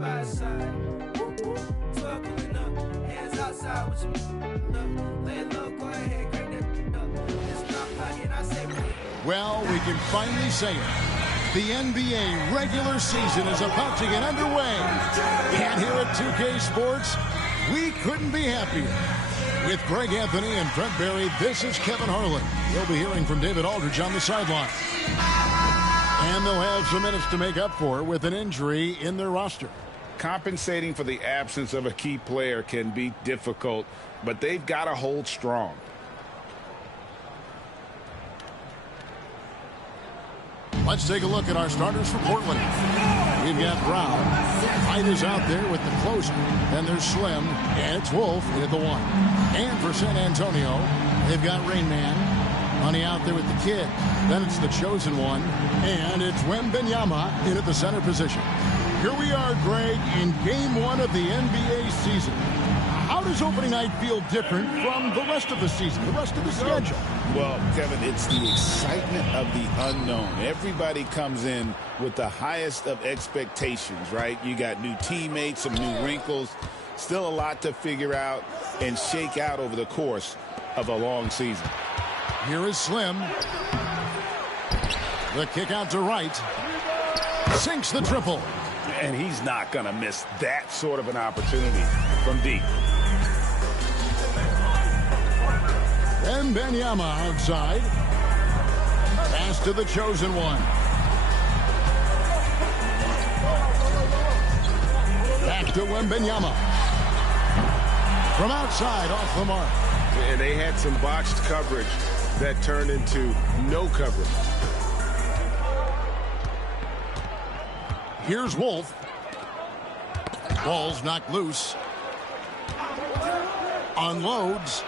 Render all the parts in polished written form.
by side. Pulling up, hands outside with you. Lay low, go ahead, crank that up. It's my pocket, I say. Well, we can finally say it. The NBA regular season is about to get underway. And here at 2K Sports, we couldn't be happier. With Greg Anthony and Brent Barry, this is Kevin Harlan. You'll be hearing from David Aldridge on the sideline. And they'll have some minutes to make up for with an injury in their roster. Compensating for the absence of a key player can be difficult, but they've got to hold strong. Let's take a look at our starters for Portland. We've got Brown. Hyde is out there with the closer. Then there's Slim, and it's Wolf at the one. And for San Antonio, they've got Rain Man. Money out there with the kid. Then it's the chosen one. And it's Wembanyama in at the center position. Here we are, Greg, in game one of the NBA season. How does opening night feel different from the rest of the season, the rest of the schedule? Well, Kevin, it's the excitement of the unknown. Everybody comes in with the highest of expectations, right? You got new teammates, some new wrinkles, still a lot to figure out and shake out over the course of a long season. Here is Slim. The kick out to right. Sinks the triple. And he's not going to miss that sort of an opportunity from deep. Wembanyama outside. Pass to the chosen one. Back to Wembanyama. From outside, off the mark. And they had some botched coverage that turned into no coverage. Here's Wolf. Ball's knocked loose. Unloads.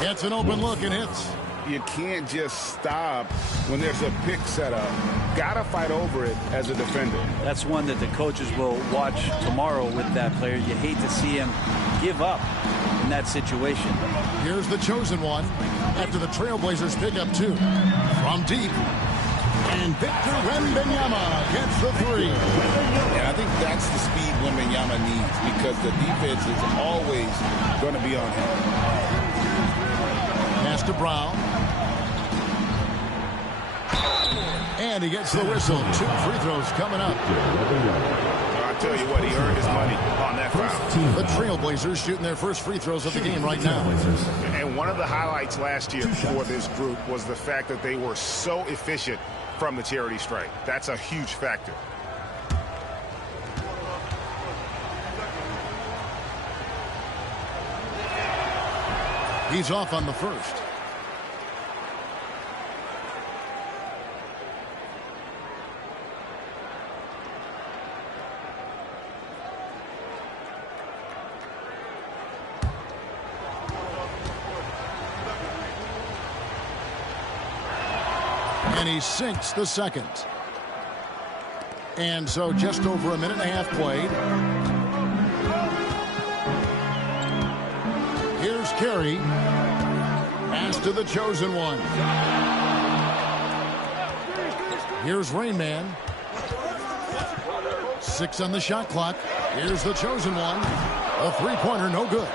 Gets an open look and hits. You can't just stop when there's a pick set up. Gotta fight over it as a defender. That's one that the coaches will watch tomorrow with that player. You hate to see him give up in that situation. Here's the chosen one after the Trailblazers pick up two. From deep. And Victor Wembanyama gets the three. And I think that's the speed Wembanyama needs because the defense is always going to be on him. Pass to Brown. And he gets the whistle. 2 free throws coming up. I tell you what, he earned his money on that foul. The Trailblazers shooting their first free throws of the game right now. And one of the highlights last year for this group was the fact that they were so efficient from the charity stripe. That's a huge factor. He's off on the first. And he sinks the second. And so just over a minute and a half played. Here's Carey. Pass to the chosen one. Here's Rain Man. 6 on the shot clock. Here's the chosen one. A three-pointer, no good.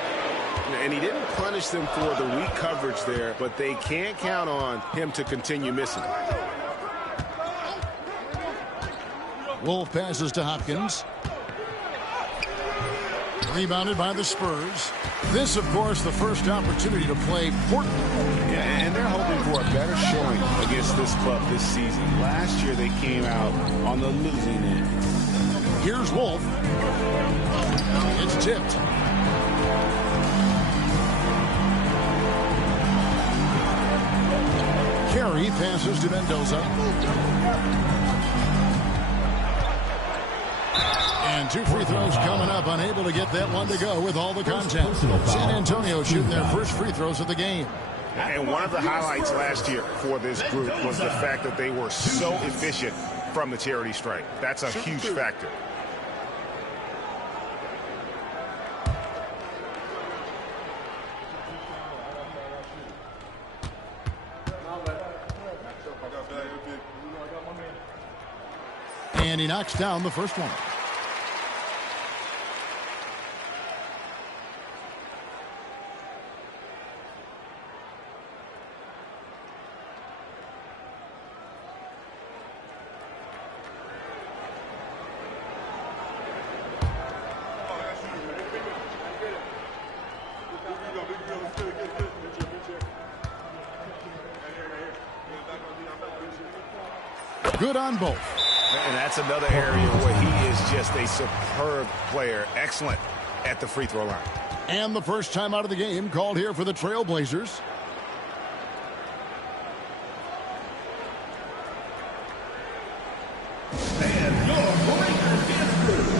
And he didn't punish them for the weak coverage there, but they can't count on him to continue missing. Wolf passes to Hopkins. Rebounded by the Spurs. This, of course, the first opportunity to play Portland. Yeah, and they're hoping for a better showing against this club this season. Last year they came out on the losing end. Here's Wolf. It's tipped. Carey passes to Mendoza. And 2 free throws coming up. Unable to get that one to go with all the contact. San Antonio shooting their first free throws of the game. And one of the highlights last year for this group was the fact that they were so efficient from the charity stripe. That's a huge factor. And he knocks down the first one. good on both. And that's another area where he is just a superb player. Excellent at the free throw line. And the first time out of the game called here for the Trailblazers. And your Lakers is through.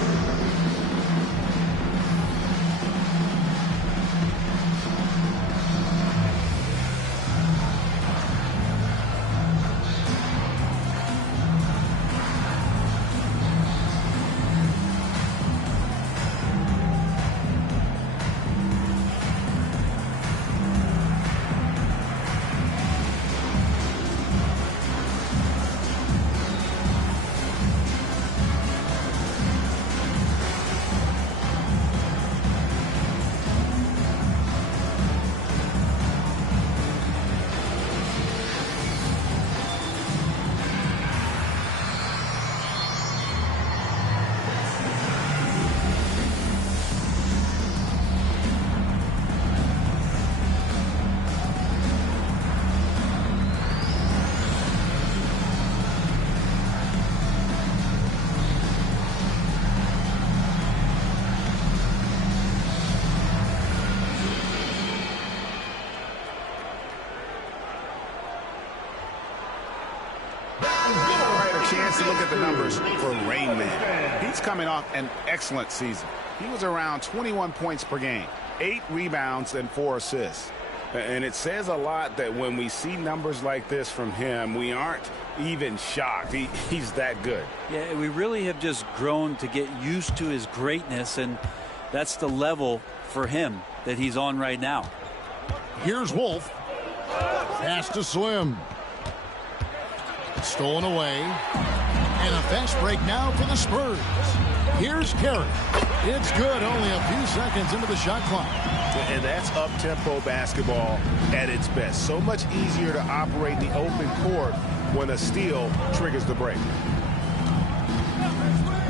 Chance to look at the numbers for Rain Man. He's coming off an excellent season. He was around 21 points per game, 8 rebounds, and 4 assists. And it says a lot that when we see numbers like this from him, we aren't even shocked. He's that good. Yeah, we really have just grown to get used to his greatness, and that's the level for him that he's on right now. Here's Wolf. Pass to Slim. Stolen away. And a fast break now for the Spurs. Here's Carey. It's good, only a few seconds into the shot clock. And that's up-tempo basketball at its best. So much easier to operate the open court when a steal triggers the break.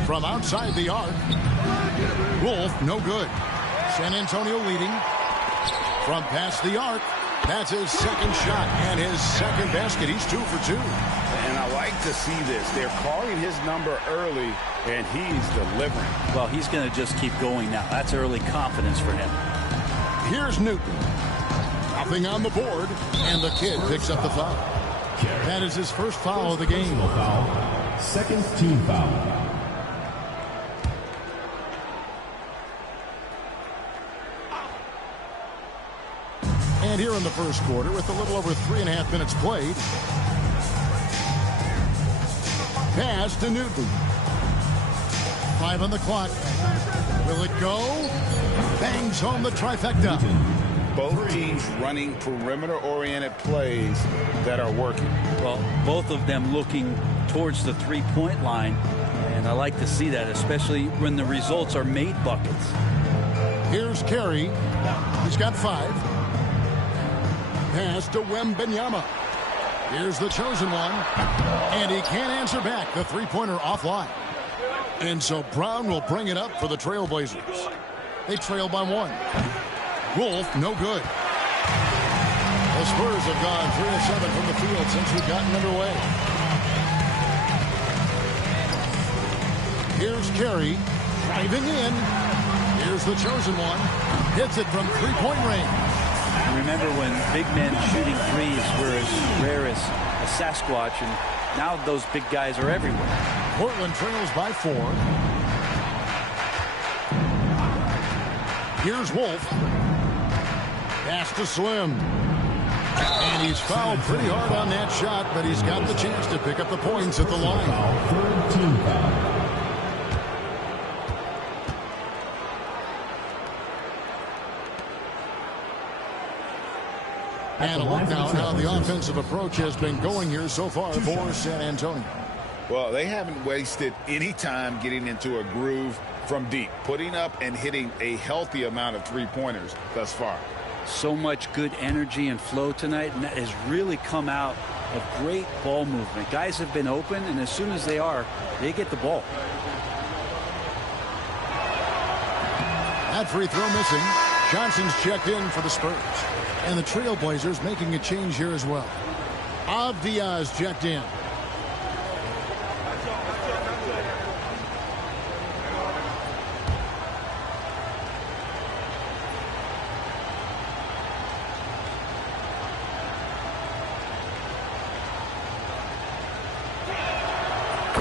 From outside the arc. Wolf, no good. San Antonio leading. From past the arc. That's his second shot and his second basket. He's 2 for 2. And I like to see this. They're calling his number early, and he's delivering. Well, he's going to just keep going now. That's early confidence for him. Here's Newton. Nothing on the board, and the kid picks up the foul. That is his first foul of the game. Second team foul. And here in the first quarter, with a little over 3.5 minutes played. Pass to Newton. 5 on the clock. Will it go? Bangs home the trifecta. Both teams running perimeter-oriented plays that are working. Well, both of them looking towards the three-point line, and I like to see that, especially when the results are made buckets. Here's Carey. He's got 5. Pass to Wembanyama. Here's the chosen one. And he can't answer back. The three-pointer offline. And so Brown will bring it up for the Trailblazers. They trail by 1. Wolf, no good. The Spurs have gone 3 of 7 from the field since we've gotten underway. Here's Carey driving in. Here's the chosen one. Hits it from three-point range. Remember when big men shooting threes were as rare as a Sasquatch, and now those big guys are everywhere. Portland trails by 4. Here's Wolf. Pass to Slim. And he's fouled pretty hard on that shot, but he's got the chance to pick up the points at the line. Third team foul. And a look now at how the offensive approach has been going here so far for San Antonio. Well, they haven't wasted any time getting into a groove from deep, putting up and hitting a healthy amount of three-pointers thus far. So much good energy and flow tonight, and that has really come out of great ball movement. Guys have been open, and as soon as they are, they get the ball. That free throw missing. Johnson's checked in for the Spurs. And the Trailblazers making a change here as well. Diaz checked in.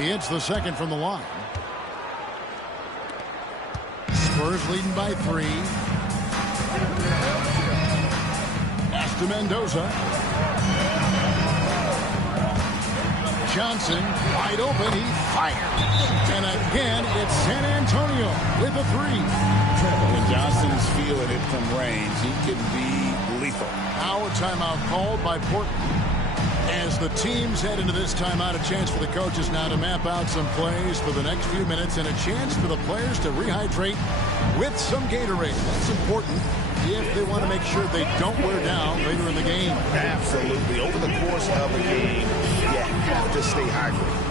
He hits the second from the line. Spurs leading by 3. Pass to Mendoza. Johnson wide open. He fires. And again, it's San Antonio with a 3. When Johnson's feeling it from range, he can be lethal. Now a timeout called by Portland. As the teams head into this timeout, a chance for the coaches now to map out some plays for the next few minutes and a chance for the players to rehydrate with some Gatorade. That's important if they want to make sure they don't wear down later in the game. Absolutely. Over the course of the game, you have to stay hydrated.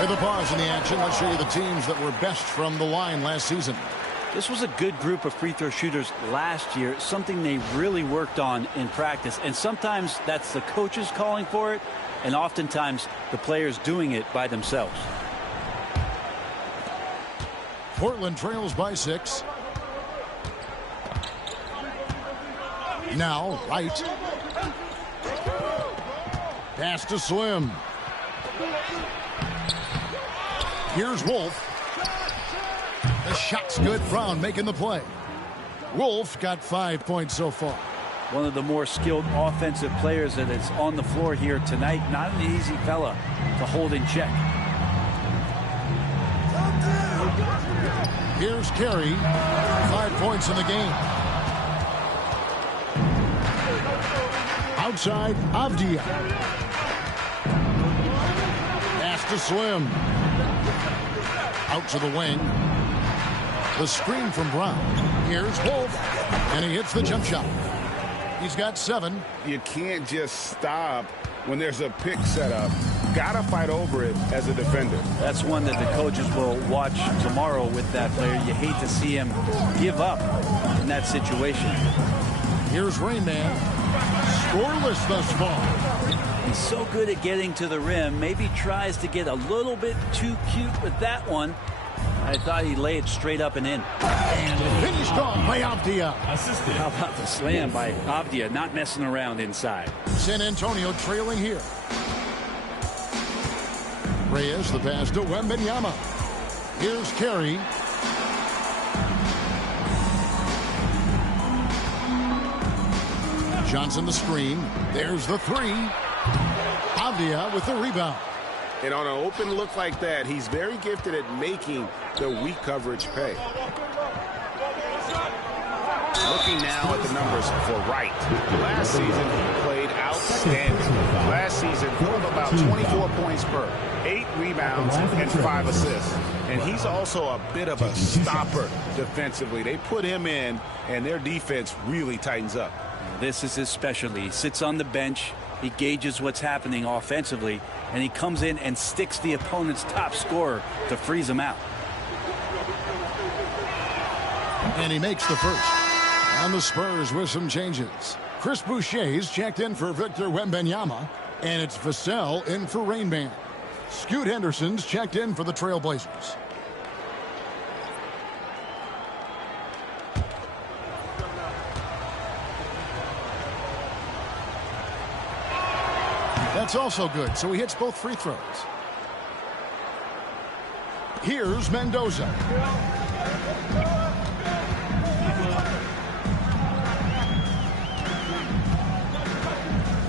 With a pause in the action, let's show you the teams that were best from the line last season. This was a good group of free throw shooters last year, something they really worked on in practice. And sometimes that's the coaches calling for it, and oftentimes the players doing it by themselves. Portland trails by 6. Now, Wright. Pass to Slim. Here's Wolf. The shot's good. Brown making the play. Wolf got 5 points so far. One of the more skilled offensive players that is on the floor here tonight. Not an easy fella to hold in check. Here's Carey. 5 points in the game. Outside, Avdia. Pass to Slim. Out to the wing. The screen from Brown. Here's Wolf. And he hits the jump shot. He's got 7. You can't just stop when there's a pick set up. Gotta fight over it as a defender. That's one that the coaches will watch tomorrow with that player. You hate to see him give up in that situation. Here's Rain Man. Scoreless thus far. He's so good at getting to the rim. Maybe tries to get a little bit too cute with that one. I thought he laid it straight up and in. And finished off by Avdia. How about the slam by Avdia, not messing around inside. San Antonio trailing here. Reyes, the pass to Wembanyama. Here's Carey. Johnson the screen. There's the 3. Avdia with the rebound. And on an open look like that, he's very gifted at making the weak coverage pay. Looking now at the numbers for Wright. Last season, he played outstanding. Last season, about 24 points per, 8 rebounds, and 5 assists. And he's also a bit of a stopper defensively. They put him in, and their defense really tightens up. This is his specialty. He sits on the bench. He gauges what's happening offensively, and he comes in and sticks the opponent's top scorer to freeze him out. And he makes the first. And the Spurs with some changes. Chris Boucher's checked in for Victor Wembanyama, and it's Vassell in for Rain Man. Scoot Henderson's checked in for the Trailblazers. That's also good, so he hits both free throws. Here's Mendoza.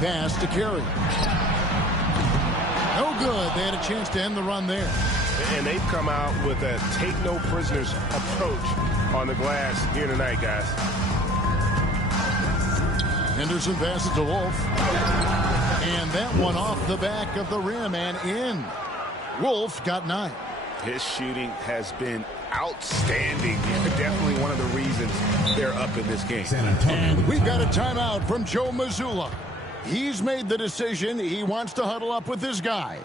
pass to Carey. No good. They had a chance to end the run there. And they've come out with a take-no-prisoners approach on the glass here tonight, guys. Henderson passes to Wolf. And that one off the back of the rim and in. Wolf got 9. His shooting has been outstanding. Definitely one of the reasons they're up in this game. And we've got a timeout from Joe Mazzulla. He's made the decision. He wants to huddle up with his guys.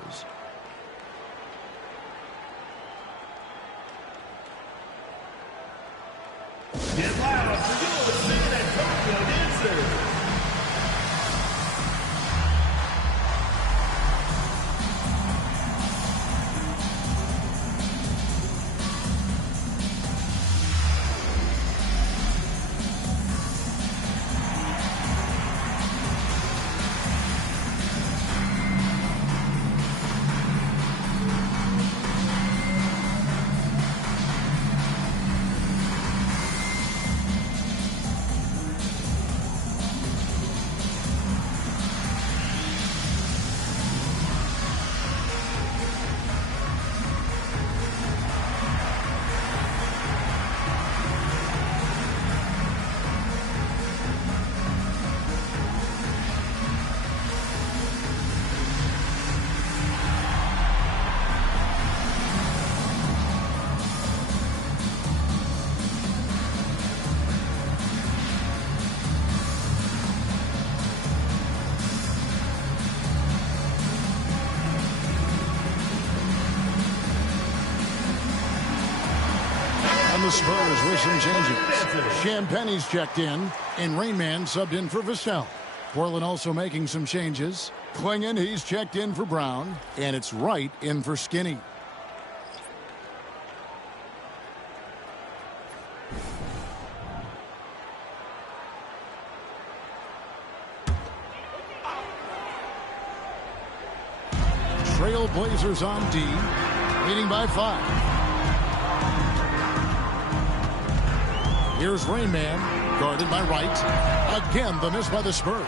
Get loud for your San Antonio dancers. The Spurs with some changes. Champagne's checked in, and Rainman subbed in for Vassell. Portland also making some changes. Klingon, he's checked in for Brown, and it's Wright in for Skinny. Trailblazers on D, leading by 5. Here's Rainman, guarded by Wright. Again, the miss by the Spurs.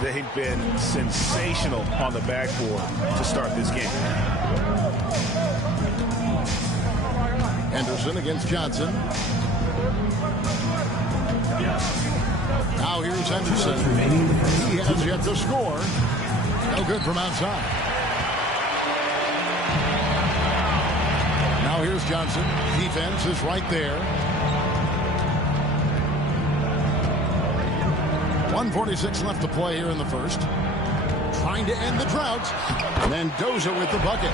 They've been sensational on the backboard to start this game. Henderson against Johnson. Now here's Henderson. He has yet to score. No good from outside. Now here's Johnson. Defense is right there. 1:46 left to play here in the first. Trying to end the drought. Mendoza with the bucket.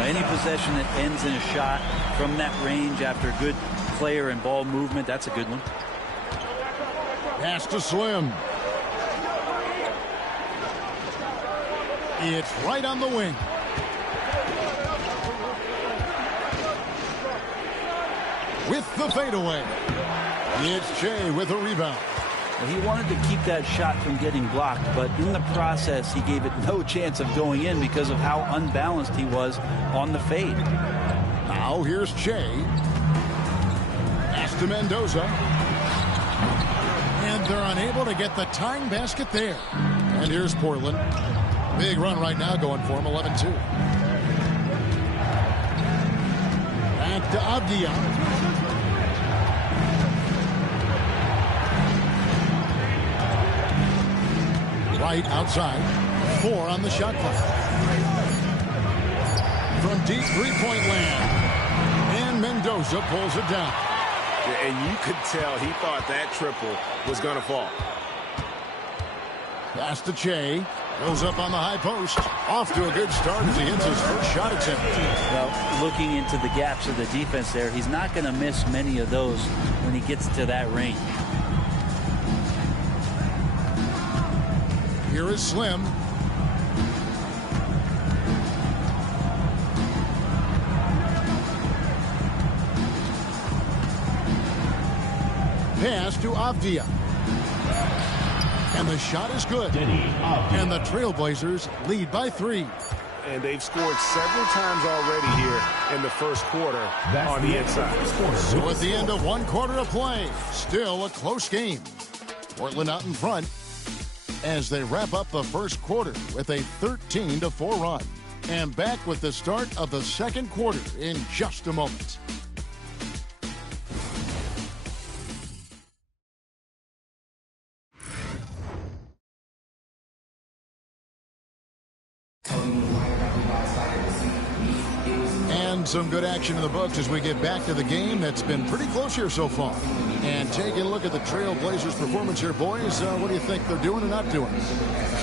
Any possession that ends in a shot from that range after good player and ball movement, that's a good one. Pass to Slim. It's right on the wing. With the fadeaway. It's Jay with a rebound. He wanted to keep that shot from getting blocked, but in the process, he gave it no chance of going in because of how unbalanced he was on the fade. Now here's Che. Pass to Mendoza. And they're unable to get the tying basket there. And here's Portland. Big run right now going for him, 11-2. Back to Avdia. Right outside. 4 on the shot clock. From deep three-point land. And Mendoza pulls it down. And you could tell he thought that triple was going to fall. Pass to Che. Goes up on the high post. Off to a good start as he hits his first shot attempt. Well, looking into the gaps of the defense there, he's not going to miss many of those when he gets to that range. Here is Slim. Pass to Avdia. And the shot is good. And the Trailblazers lead by 3. And they've scored several times already here in the first quarter on the inside. So at the end of 1 quarter of play, still a close game. Portland out in front. as they wrap up the first quarter with a 13-4 run. And back with the start of the second quarter in just a moment. And some good action in the books as we get back to the game that's been pretty close here so far. And taking a look at the Trailblazers' performance here, boys, what do you think they're doing or not doing?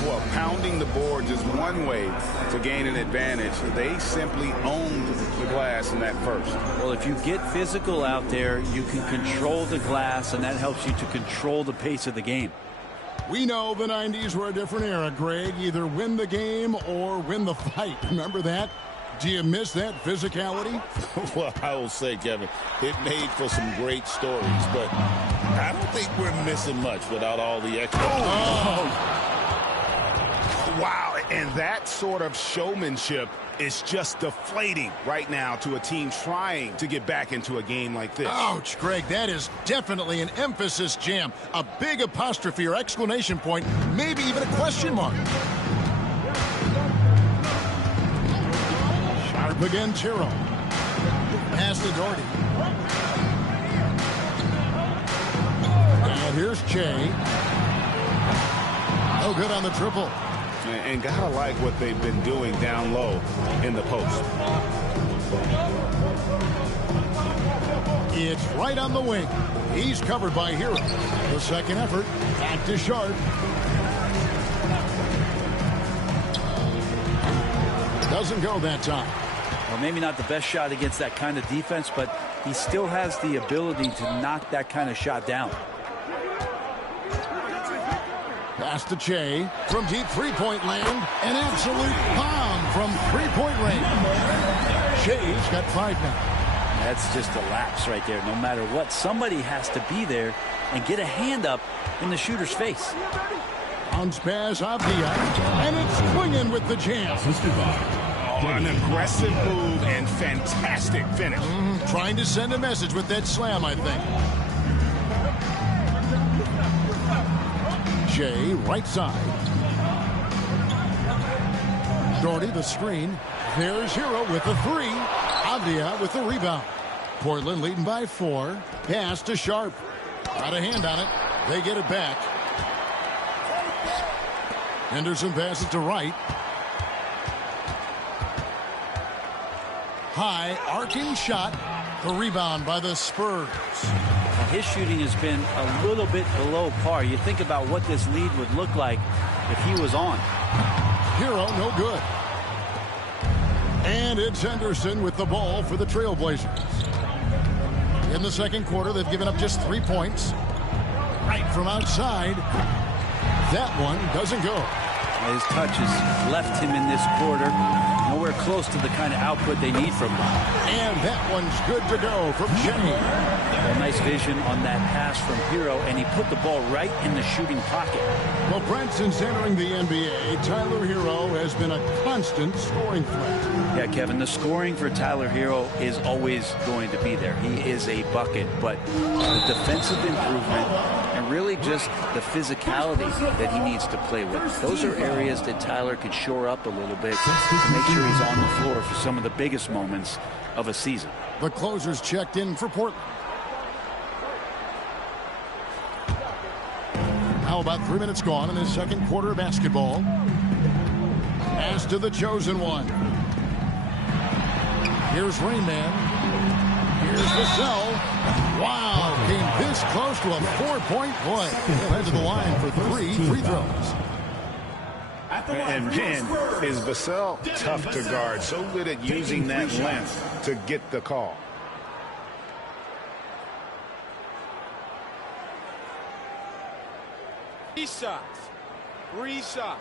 Well, pounding the boards is one way to gain an advantage. They simply owned the glass in that first. Well, if you get physical out there, you can control the glass, and that helps you to control the pace of the game. We know the 90s were a different era, Greg. Either win the game or win the fight. Remember that? Do you miss that physicality? Well, I will say, Kevin, it made for some great stories, but I don't think we're missing much without all the extra. Wow, and that sort of showmanship is just deflating right now to a team trying to get back into a game like this. Ouch, Greg, that is definitely an emphasis jam. A big apostrophe or exclamation point, maybe even a question mark. Sharp against Hero. Pass to Doherty. And here's Che. No good on the triple. And gotta like what they've been doing down low in the post. It's right on the wing. He's covered by Hero. The second effort, back to Sharp. Doesn't go that time. Well, maybe not the best shot against that kind of defense, but he still has the ability to knock that kind of shot down. Pass to Che from deep three-point land. An absolute bomb from three-point range. Che's got 5 now. That's just a lapse right there. No matter what, somebody has to be there and get a hand up in the shooter's face. Bounce pass, Avdia, and it's swinging with the jam. An aggressive move and fantastic finish. Trying to send a message with that slam, I think. Che, right side. Doherty, the screen. There's Hero with the 3. Avdia with the rebound. Portland leading by 4. Pass to Sharp. Got a hand on it. They get it back. Henderson passes to Wright. High, arcing shot. The rebound by the Spurs. His shooting has been a little bit below par. You think about what this lead would look like if he was on. Hero, no good. And it's Henderson with the ball for the Trailblazers. In the second quarter, they've given up just 3 points. Right from outside. That one doesn't go. His touch has left him in this quarter. Nowhere close to the kind of output they need from him. And that one's good to go from Jenny. Well, nice vision on that pass from Hero, and he put the ball right in the shooting pocket. Well, Brent, since entering the NBA, Tyler Hero has been a constant scoring threat. Yeah, Kevin, the scoring for Tyler Hero is always going to be there. He is a bucket, but the defensive improvement and really just the physicality that he needs to play with. Those are areas that Tyler could shore up a little bit to make sure he's on the floor for some of the biggest moments of a season. The closers checked in for Portland. Now about 3 minutes gone in the second quarter of basketball. Pass to the chosen one. Here's Rain Man. Here's Vassell. Wow, came this close to a 4-point play. He'll head to the line for 3 free throws. And man, is Vassell tough to guard. So good at using that length to get the call. Three shots. 3 shots.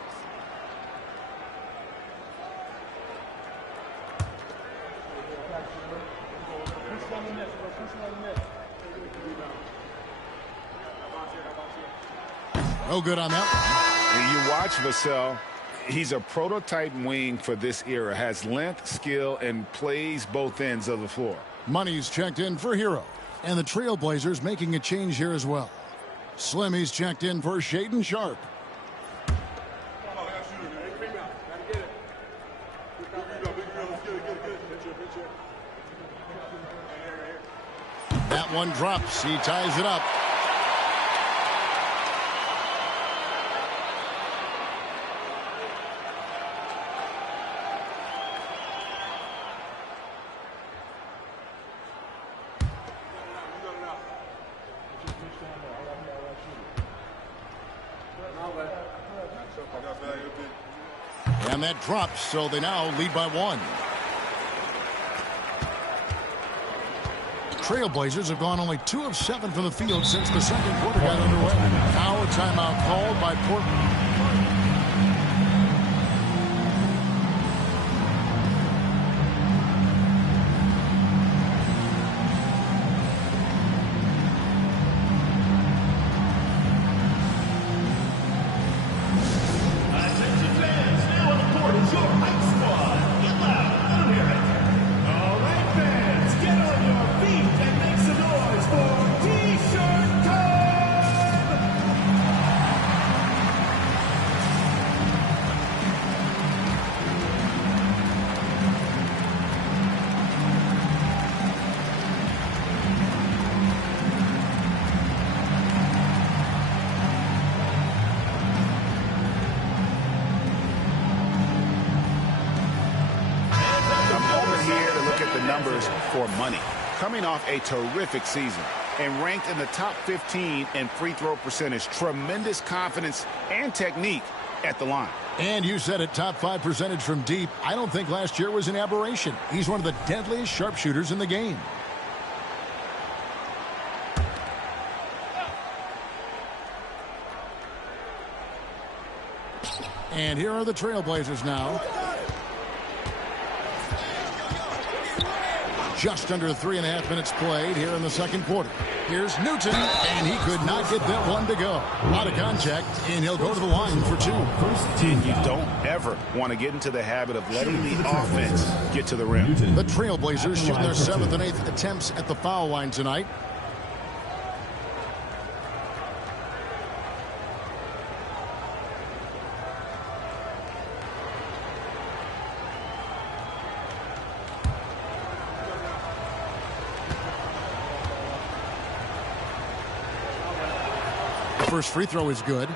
No good on that one. When you watch Vassell, he's a prototype wing for this era. Has length, skill, and plays both ends of the floor. Money's checked in for Hero. And the Trailblazers making a change here as well. Slimmy's checked in for Shaedon Sharp. That one drops. He ties it up. And that drops, so they now lead by 1. Trailblazers have gone only 2 of 7 from the field since the second quarter got underway. Now a timeout called by Portland. For money, coming off a terrific season and ranked in the top 15 in free throw percentage. Tremendous confidence and technique at the line. And you said it, top 5 percentage from deep. I don't think last year was an aberration. He's one of the deadliest sharpshooters in the game. And here are the Trailblazers now. Just under 3.5 minutes played here in the second quarter. Here's Newton, and he could not get that one to go. A lot of contact, and he'll go to the line for 2. And you don't ever want to get into the habit of letting the offense get to the rim. The Trailblazers shooting their 7th and 8th attempts at the foul line tonight. First free throw is good.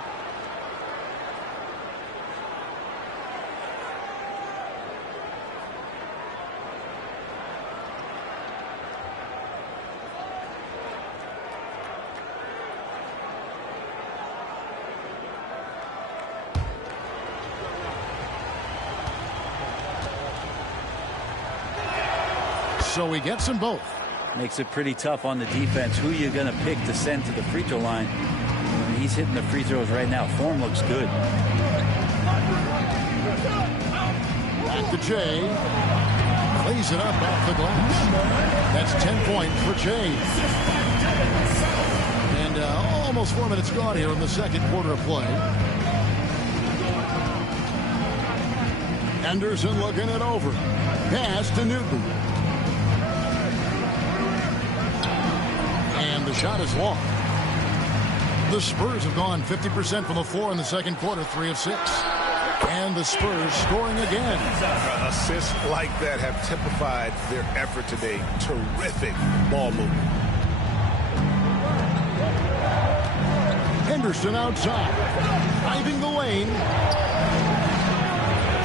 So he gets them both. Makes it pretty tough on the defense. Who you're going to pick to send to the free throw line? He's hitting the free throws right now. Form looks good. Back to Jay. Plays it up off the glass. That's 10 points for Jay. And almost 4 minutes gone here in the second quarter of play. Henderson looking it over. Pass to Newton. And the shot is long. The Spurs have gone 50% from the floor in the second quarter, 3 of 6. And the Spurs scoring again. Assists like that have typified their effort today. Terrific ball movement. Henderson outside. Driving the lane.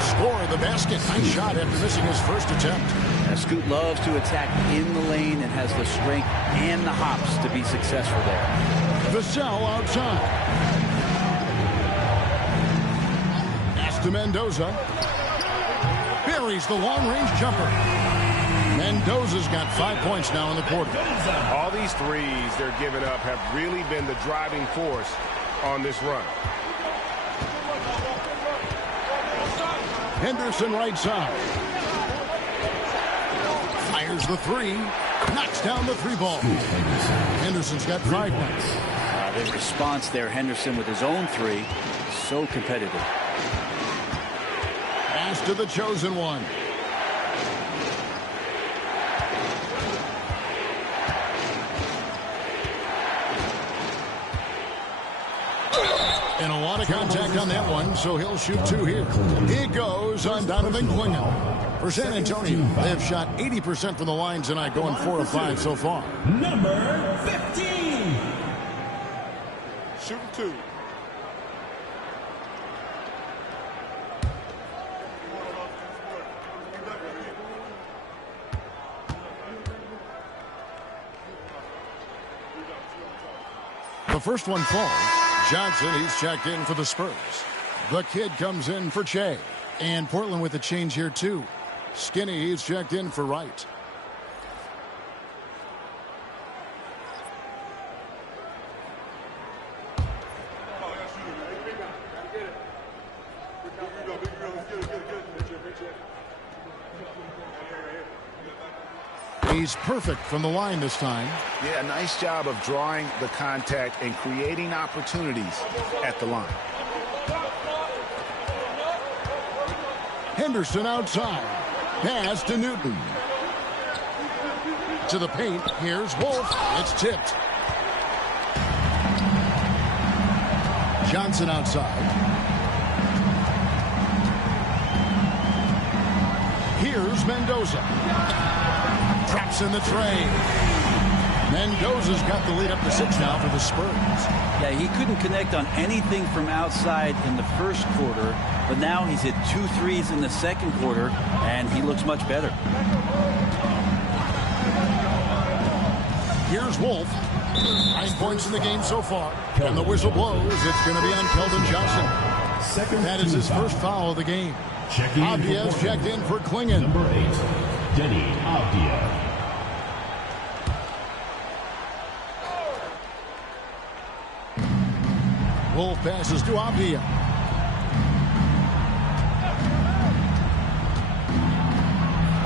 Score the basket. Nice shot after missing his first attempt. Now, Scoot loves to attack in the lane and has the strength and the hops to be successful there. Vassell outside. Pass to Mendoza. Buries the long-range jumper. Mendoza's got 5 points now in the quarter. All these threes they're giving up have really been the driving force on this run. Henderson right side. Fires the 3. Knocks down the 3-ball. Henderson's got 5 points. The response there, Henderson with his own 3. So competitive. Pass to the chosen one. And a lot of contact on that one, so he'll shoot 2 here. It goes on Donovan Clingan. For San Antonio, they have shot 80% from the line tonight, going 4 of 5 so far. Number 15. Shooting 2. The first one falls. Johnson, he's checked in for the Spurs. The kid comes in for Che. And Portland with a change here, too. Skinny, he's checked in for Wright. He's perfect from the line this time. Yeah, nice job of drawing the contact and creating opportunities at the line. Henderson outside. Pass to Newton. To the paint. Here's Wolf. It's tipped. Johnson outside. Here's Mendoza. Drops in the tray. Mendoza's got the lead up to 6 now for the Spurs. Yeah, he couldn't connect on anything from outside in the first quarter, but now he's hit 2 threes in the second quarter, and he looks much better. Here's Wolf. 9 points in the game so far. And the whistle blows. It's going to be on Keldon Johnson. That is his first foul of the game. Avdia's checked in for Klingon. Number 8, Deni Avdija. Wolf passes to Avdija.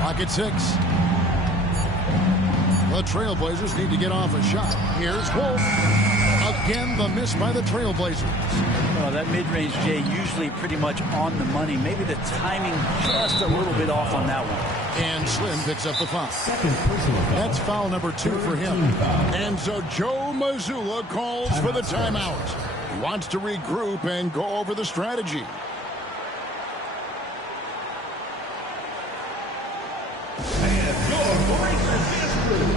Clock at 6. The Trailblazers need to get off a shot. Here's Wolf. Again, the miss by the Trailblazers. Well, that mid-range, Jay, usually pretty much on the money. Maybe the timing just a little bit off on that one. And Slim picks up the foul. That's foul number 2 for him. And so Joe Mazzulla calls for the timeout. He wants to regroup and go over the strategy. And your voice is through.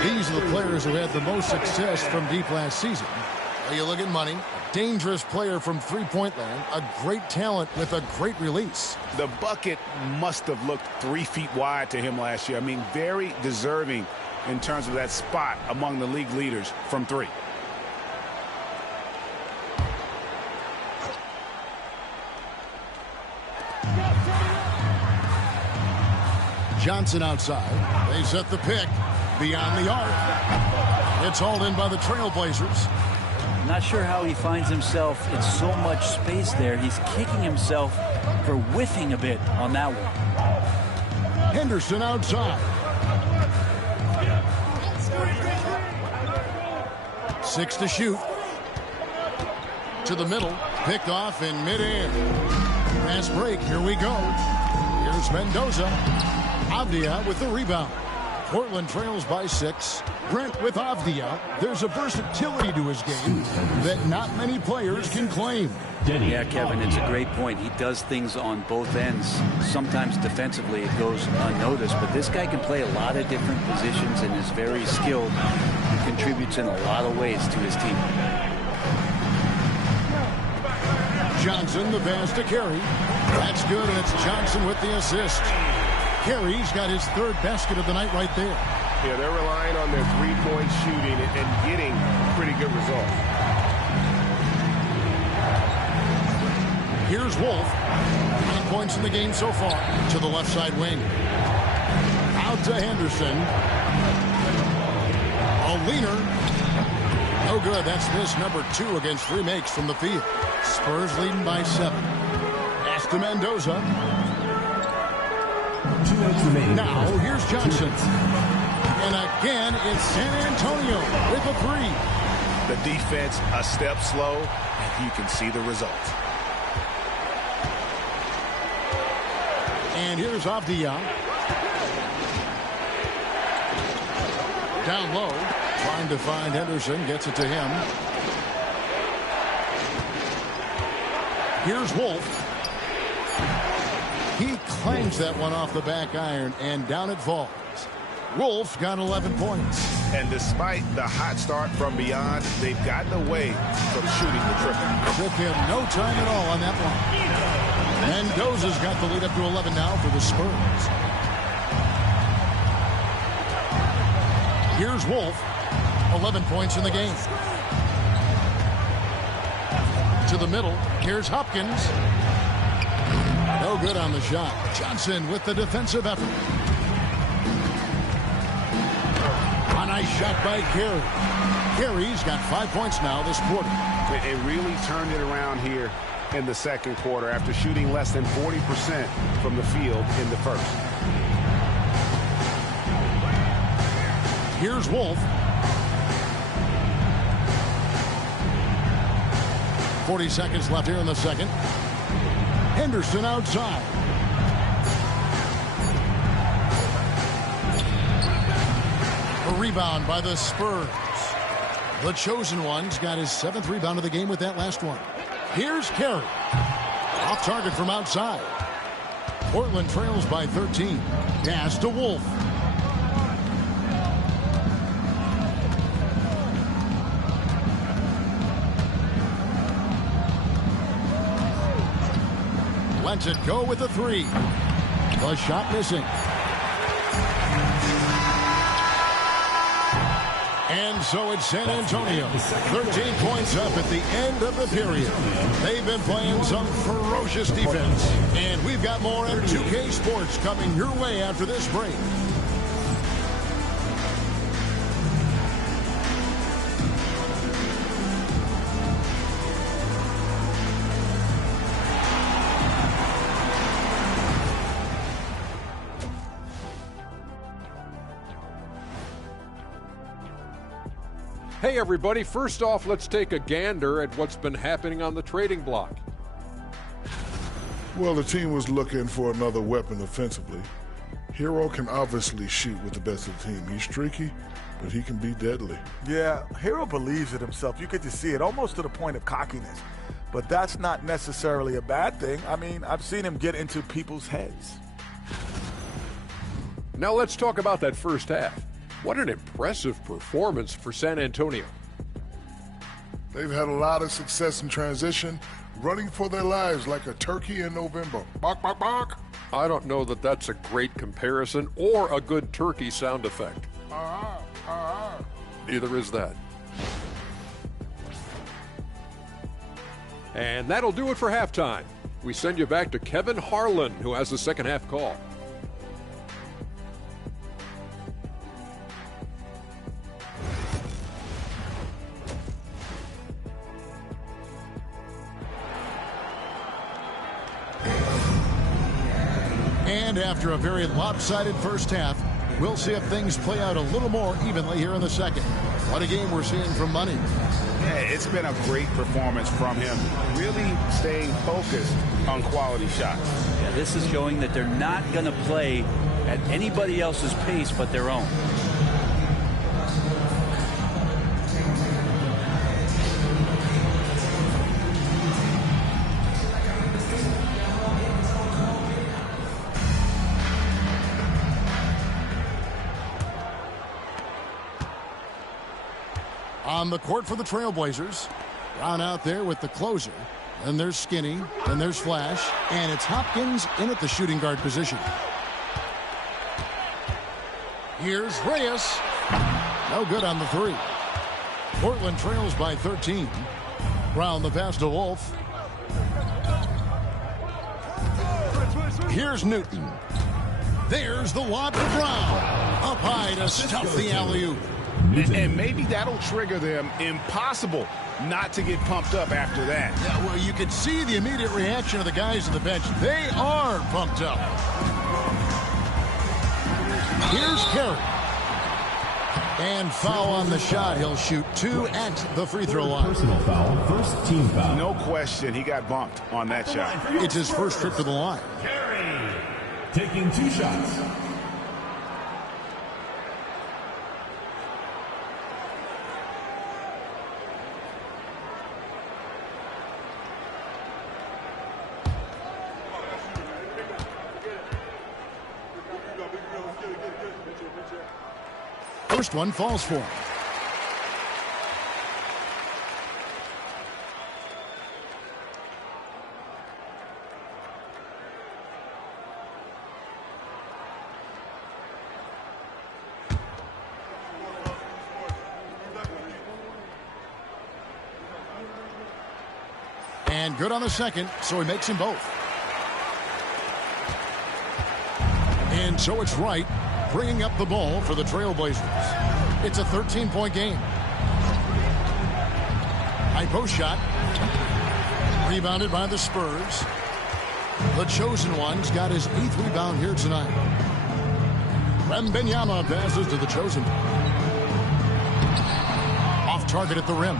These are the players who had the most success from deep last season. Well, you look at Money, a dangerous player from three-point land, a great talent with a great release. The bucket must have looked 3 feet wide to him last year. I mean, very deserving in terms of that spot among the league leaders from 3. Johnson outside. They set the pick beyond the arc. It's hauled in by the Trailblazers. Not sure how he finds himself in so much space there. He's kicking himself for whiffing a bit on that one. Henderson outside. 6 to shoot. To the middle. Picked off in midair. Fast break. Here we go. Here's Mendoza. Avdija with the rebound. Portland trails by 6. Brent with Avdija. There's a versatility to his game that not many players can claim. Yeah, Kevin, it's a great point. He does things on both ends. Sometimes defensively it goes unnoticed, but this guy can play a lot of different positions and is very skilled. He contributes in a lot of ways to his team. Johnson, the pass to Carey. That's good, and it's Johnson with the assist. Carey's got his 3rd basket of the night right there. Yeah, they're relying on their three-point shooting and getting pretty good results. Here's Wolf. 9 points in the game so far. To the left side wing. Out to Henderson. A leaner. No good. That's miss number 2 against 3 makes from the field. Spurs leading by 7. Pass to Mendoza. 2 minutes remaining. Now, here's Johnson. And again, it's San Antonio with a 3. The defense a step slow, and you can see the result. And here's Avdia. Down low. Trying to find Henderson. Gets it to him. Here's Wolf. He claims that one off the back iron, and down it falls. Wolf got 11 points. And despite the hot start from beyond, they've gotten away from shooting the triple. Took him no time at all on that one. Mendoza's got the lead up to 11 now for the Spurs. Here's Wolf. 11 points in the game. To the middle. Here's Hopkins. No good on the shot. Johnson with the defensive effort. A nice shot by Carey. Carey's got 5 points now this quarter. It really turned it around here in the second quarter after shooting less than 40% from the field in the first. Here's Wolf. 40 seconds left here in the second. Henderson outside. A rebound by the Spurs. The chosen one's got his 7th rebound of the game with that last one. Here's Carey. Off target from outside. Portland trails by 13. Pass to Wolf. Lets it go with the 3. The shot missing. And so it's San Antonio. 13 points up at the end of the period. They've been playing some ferocious defense. And we've got more M2K Sports coming your way after this break. Hey everybody, first off, let's take a gander at what's been happening on the trading block. Well, the team was looking for another weapon offensively. Hero can obviously shoot with the best of the team. He's streaky, but he can be deadly. Yeah, Hero believes in himself. You get to see it almost to the point of cockiness. But that's not necessarily a bad thing. I mean, I've seen him get into people's heads. Now let's talk about that first half. What an impressive performance for San Antonio. They've had a lot of success in transition, running for their lives like a turkey in November. Bark, bark, bark. I don't know that that's a great comparison or a good turkey sound effect. Neither is that. And that'll do it for halftime. We send you back to Kevin Harlan, who has the second half call. And after a very lopsided first half, we'll see if things play out a little more evenly here in the second. What a game we're seeing from Money. Yeah, it's been a great performance from him, really staying focused on quality shots. Yeah, this is showing that they're not going to play at anybody else's pace but their own. On the court for the Trailblazers. Brown out there with the closer. Then there's Skinny. Then there's Flash. And it's Hopkins in at the shooting guard position. Here's Reyes. No good on the 3. Portland trails by 13. Brown the pass to Wolf. Here's Newton. There's the lob to Brown. Up high to stuff the alley-oop. And maybe that'll trigger them. Impossible not to get pumped up after that. Yeah, well, you can see the immediate reaction of the guys on the bench. They are pumped up. Here's Carey. And foul on the shot. He'll shoot 2 at the free throw line. Personal foul, first team foul. No question, he got bumped on that shot. It's his first trip to the line. taking 2 shots. First one falls for him. And good on the second, so he makes them both. And so it's Wright bringing up the ball for the Trailblazers. It's a 13-point game. High post shot. Rebounded by the Spurs. The chosen one's got his 8th rebound here tonight. Wembanyama passes to the chosen. Off target at the rim.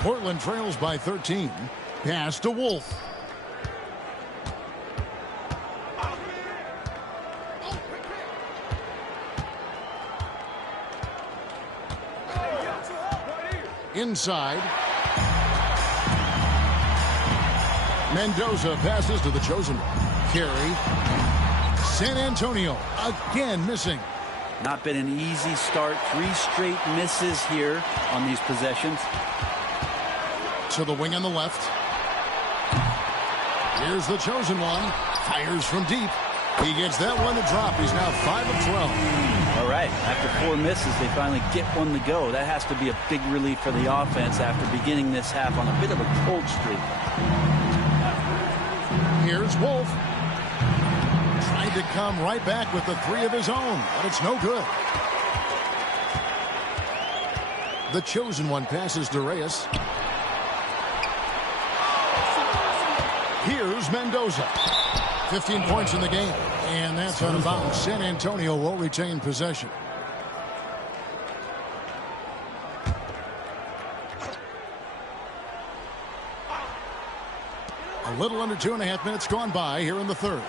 Portland trails by 13. Pass to Wolf. Inside. Mendoza passes to the chosen one. Carey. San Antonio again missing. Not been an easy start. 3 straight misses here on these possessions. To the wing on the left. Here's the chosen one. Fires from deep. He gets that one to drop. He's now 5 of 12. All right. After 4 misses, they finally get one to go. That has to be a big relief for the offense after beginning this half on a bit of a cold streak. Here's Wolf. Trying to come right back with the 3 of his own, but it's no good. The chosen one passes to Reyes. Here's Mendoza. 15 points in the game, and that's out of bounds. San Antonio will retain possession. A little under 2.5 minutes gone by here in the third.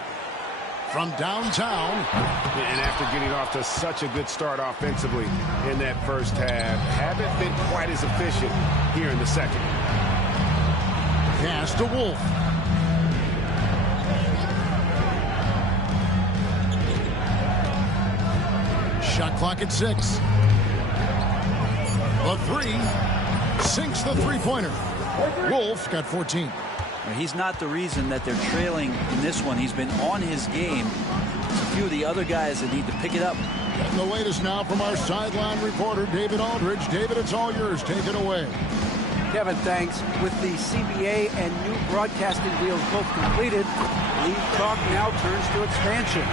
From downtown. And after getting off to such a good start offensively in that first half, haven't been quite as efficient here in the second. Pass to Wolf. Shot clock at 6. The 3 sinks the three-pointer. Wolf got 14. He's not the reason that they're trailing in this one. He's been on his game. It's a few of the other guys that need to pick it up. And the latest now from our sideline reporter, David Aldridge. David, it's all yours. Take it away. Kevin, thanks. With the CBA and new broadcasting deals both completed, league talk now turns to expansion.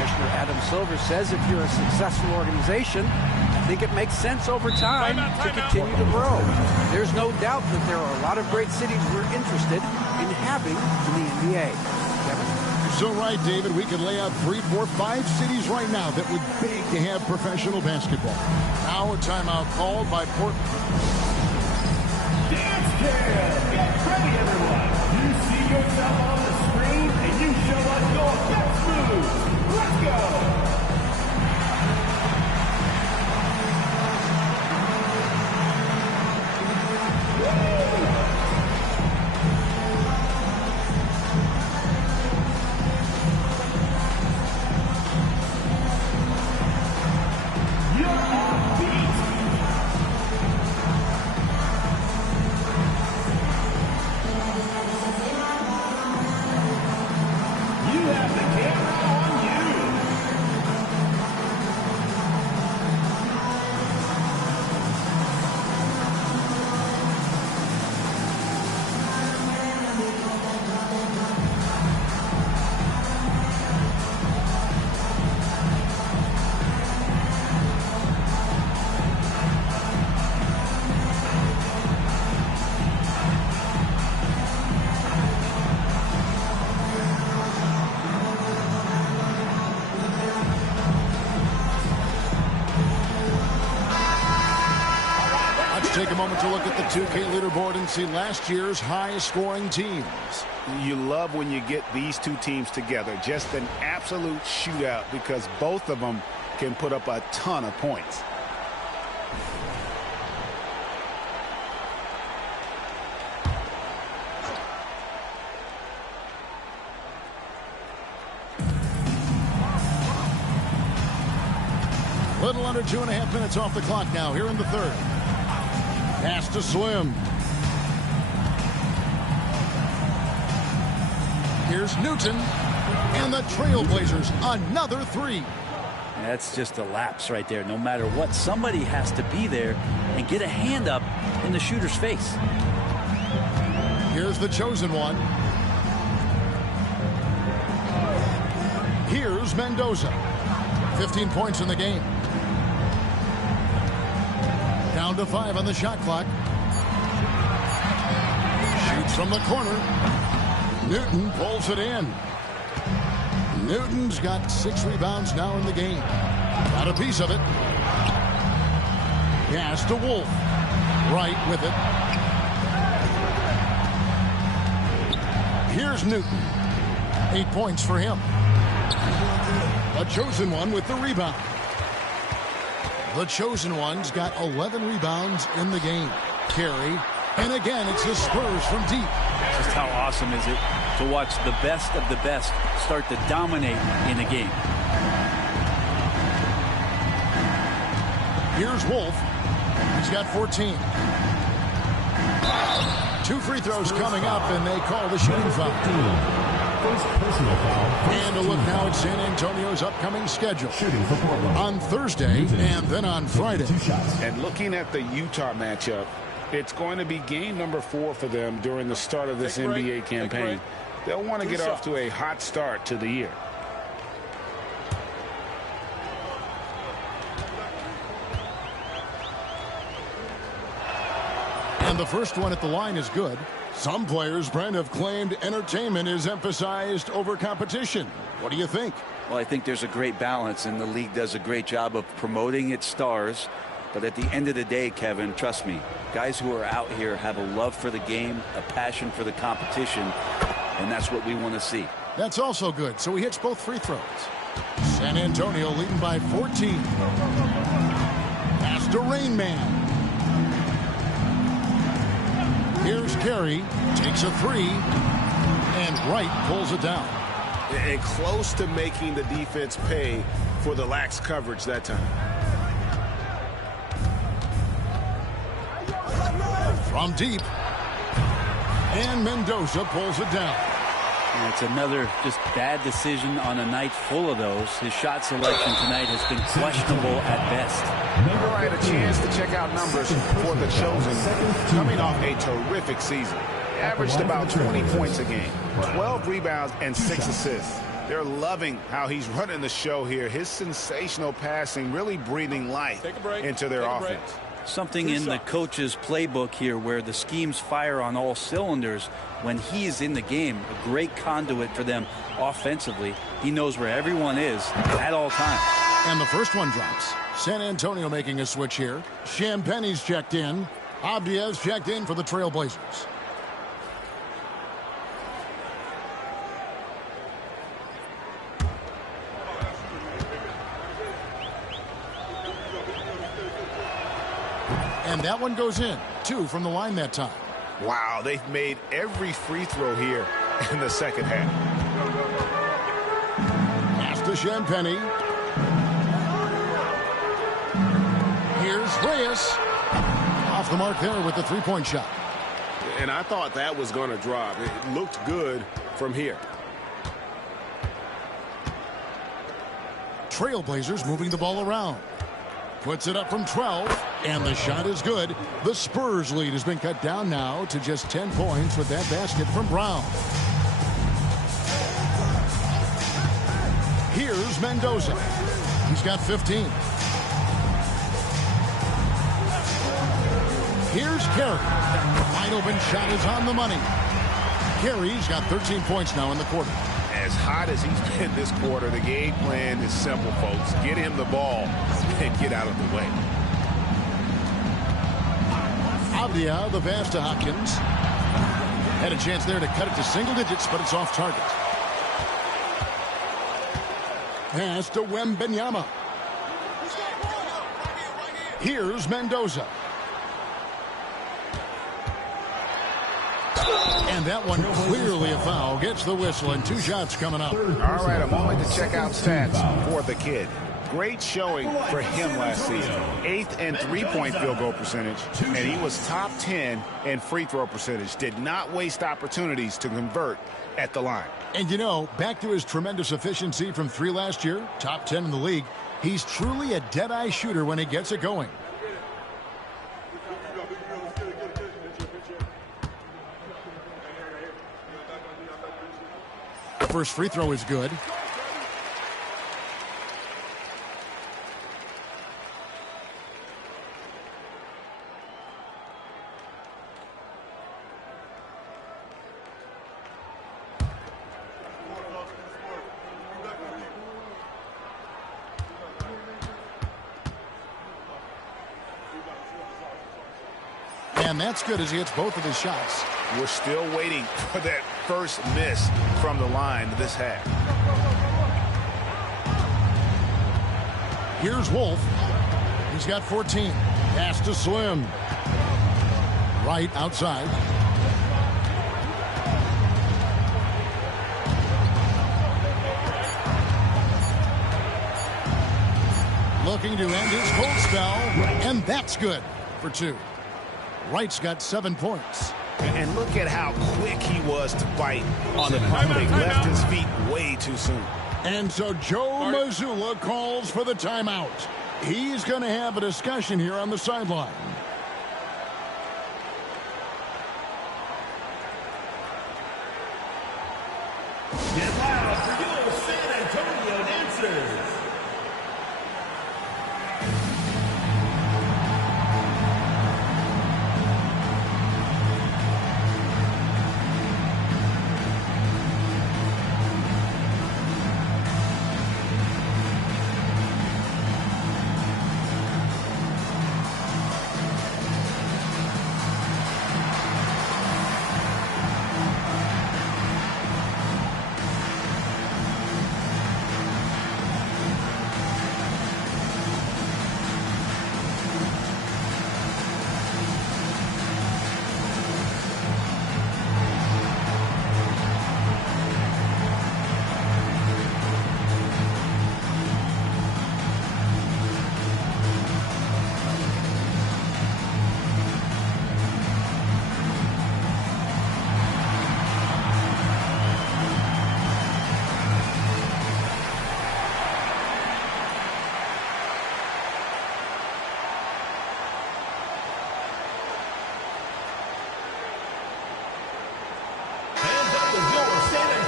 Commissioner Adam Silver says if you're a successful organization, I think it makes sense over time to continue to grow. There's no doubt that there are a lot of great cities we're interested in having in the NBA. Kevin? You're so right, David. We could lay out 3, 4, 5 cities right now that would beg to have professional basketball. Now a timeout called by Portland. Dance Cam! Get ready, everyone! You see yourself on the screen, and you show us your best moves! Let's go! to look at the 2K leaderboard and see last year's high-scoring teams. You love when you get these two teams together. Just an absolute shootout because both of them can put up a ton of points. Little under 2.5 minutes off the clock now here in the third. Pass to Slim. Here's Newton. And the Trailblazers, another three. That's just a lapse right there. No matter what, somebody has to be there and get a hand up in the shooter's face. Here's the chosen one. Here's Mendoza. 15 points in the game. Down to 5 on the shot clock. Shoots from the corner. Newton pulls it in. Newton's got 6 rebounds now in the game. Got a piece of it. Pass to Wolf. Right with it. Here's Newton. 8 points for him. A chosen one with the rebound. The chosen one's got 11 rebounds in the game. Carey. And again, it's the Spurs from deep. Just how awesome is it to watch the best of the best start to dominate in a game. Here's Wolf. He's got 14. 2 free throws coming up, and they call the shooting foul. First personal foul. And a look now at San Antonio's upcoming schedule. On Thursday and then on Friday. And looking at the Utah matchup, it's going to be game number 4 for them during the start of this NBA campaign. They'll want to get off to a hot start to the year. And the first one at the line is good. Some players, Brent, have claimed entertainment is emphasized over competition. What do you think? Well, I think there's a great balance, and the league does a great job of promoting its stars. But at the end of the day, Kevin, trust me, guys who are out here have a love for the game, a passion for the competition, and that's what we want to see. That's also good. So he hits both free throws. San Antonio leading by 14. Pass to Rain Man. Here's Carey, takes a 3, and Wright pulls it down. And close to making the defense pay for the lax coverage that time. From deep, and Mendoza pulls it down. And it's another just bad decision on a night full of those. His shot selection tonight has been questionable at best. All right, a chance to check out numbers for the chosen. Coming off a terrific season. Averaged about 20 points a game, 12 rebounds, and 6 assists. They're loving how he's running the show here. His sensational passing really breathing life into their offense. Something in the coach's playbook here where the schemes fire on all cylinders. When he is in the game, a great conduit for them offensively. He knows where everyone is at all times. And the first one drops. San Antonio making a switch here. Champagne's checked in. Avdiev's checked in for the Trailblazers. And that one goes in. 2 from the line that time. Wow, they've made every free throw here in the second half. Pass to Champagne. Here's Reyes. Off the mark there with the 3-point shot. And I thought that was going to drop. It looked good from here. Trailblazers moving the ball around. Puts it up from 12, and the shot is good. The Spurs lead has been cut down now to just 10 points with that basket from Brown. Here's Mendoza. He's got 15. Here's Carey. Wide open shot is on the money. Carey's got 13 points now in the quarter. As hot as he's been this quarter, the game plan is simple, folks. Get him the ball and get out of the way. Lavandia, the pass to Hopkins. Had a chance there to cut it to single digits, but it's off target. Pass to Wembanyama. Here's Mendoza. And that one clearly a foul. Gets the whistle, and 2 shots coming up. All right, a moment to check out stats for the kid. Great showing for him last season. 8th in three-point field goal percentage, and he was top 10 in free throw percentage. Did not waste opportunities to convert at the line. And you know, back to his tremendous efficiency from 3 last year, top 10 in the league, he's truly a dead-eye shooter when he gets it going. First free throw is good. And that's good as he hits both of his shots. We're still waiting for that first miss from the line this half. Here's Wolf. He's got 14. Pass to Slim. Right outside. Looking to end his cold spell. And that's good for 2. Wright's got 7 points. And look at how quick he was to fight on the pump. He left his feet way too soon. And so Joe Mazzulla calls for the timeout. He's going to have a discussion here on the sideline. Get loud for your San Antonio dancers.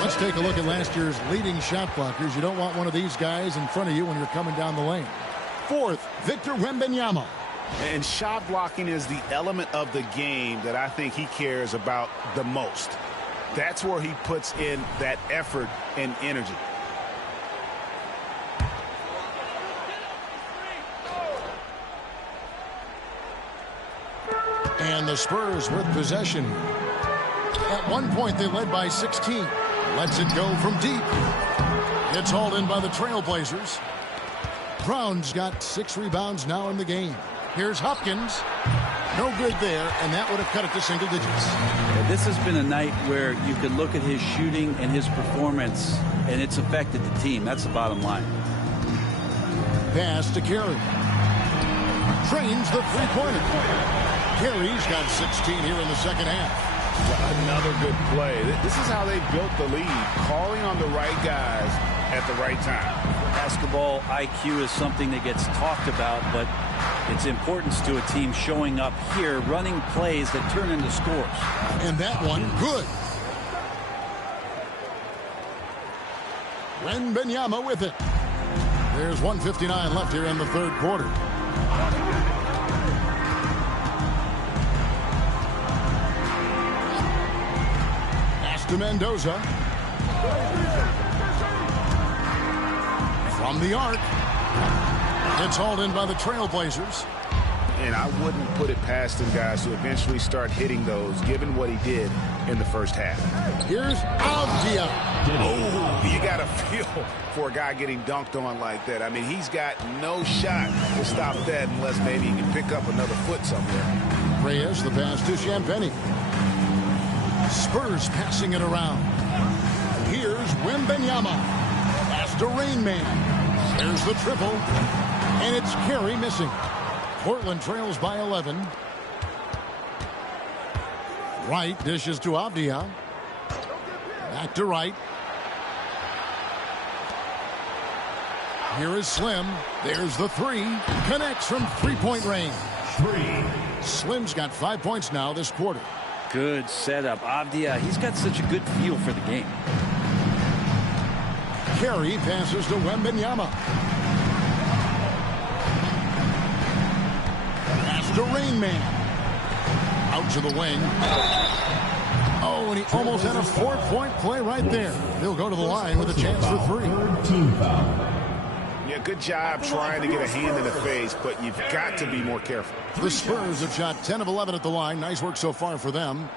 Let's take a look at last year's leading shot blockers. You don't want one of these guys in front of you when you're coming down the lane. 4th, Victor Wembanyama. And shot blocking is the element of the game that I think he cares about the most. That's where he puts in that effort and energy. And the Spurs with possession. At one point, they led by 16. Lets it go from deep. It's hauled in by the Trailblazers. Brown's got 6 rebounds now in the game. Here's Hopkins. No good there, and that would have cut it to single digits. Yeah, this has been a night where you can look at his shooting and his performance, and it's affected the team. That's the bottom line. Pass to Carey. Trains the three-pointer. Carey's got 16 here in the second half. Another good play. This is how they built the lead, calling on the right guys at the right time. Basketball IQ is something that gets talked about, but its importance to a team showing up here, running plays that turn into scores. And that one, good. Wembanyama with it. There's 1:59 left here in the third quarter. To Mendoza. From the arc. It's hauled in by the Trailblazers. And I wouldn't put it past him, guys, to eventually start hitting those, given what he did in the first half. Here's Avdia. Oh, you got to feel for a guy getting dunked on like that. I mean, he's got no shot to stop that unless maybe he can pick up another foot somewhere. Reyes, the pass to Champagny. Spurs passing it around. Here's Wembanyama. Pass to Rain Man. There's the triple. And it's Carey missing. Portland trails by 11. Wright dishes to Avdia. Back to Wright. Here is Slim. There's the three. Connects from three-point range. Slim's got 5 points now this quarter. Good setup. Avdia, he's got such a good feel for the game. Carey passes to Wembanyama. Pass to Rain Man. Out to the wing. Oh, and he almost had a 4-point play right there. He'll go to the line with a chance for three. Yeah, good job trying to get a hand in the face, but you've got to be more careful. The Spurs have shot 10 of 11 at the line. Nice work so far for them.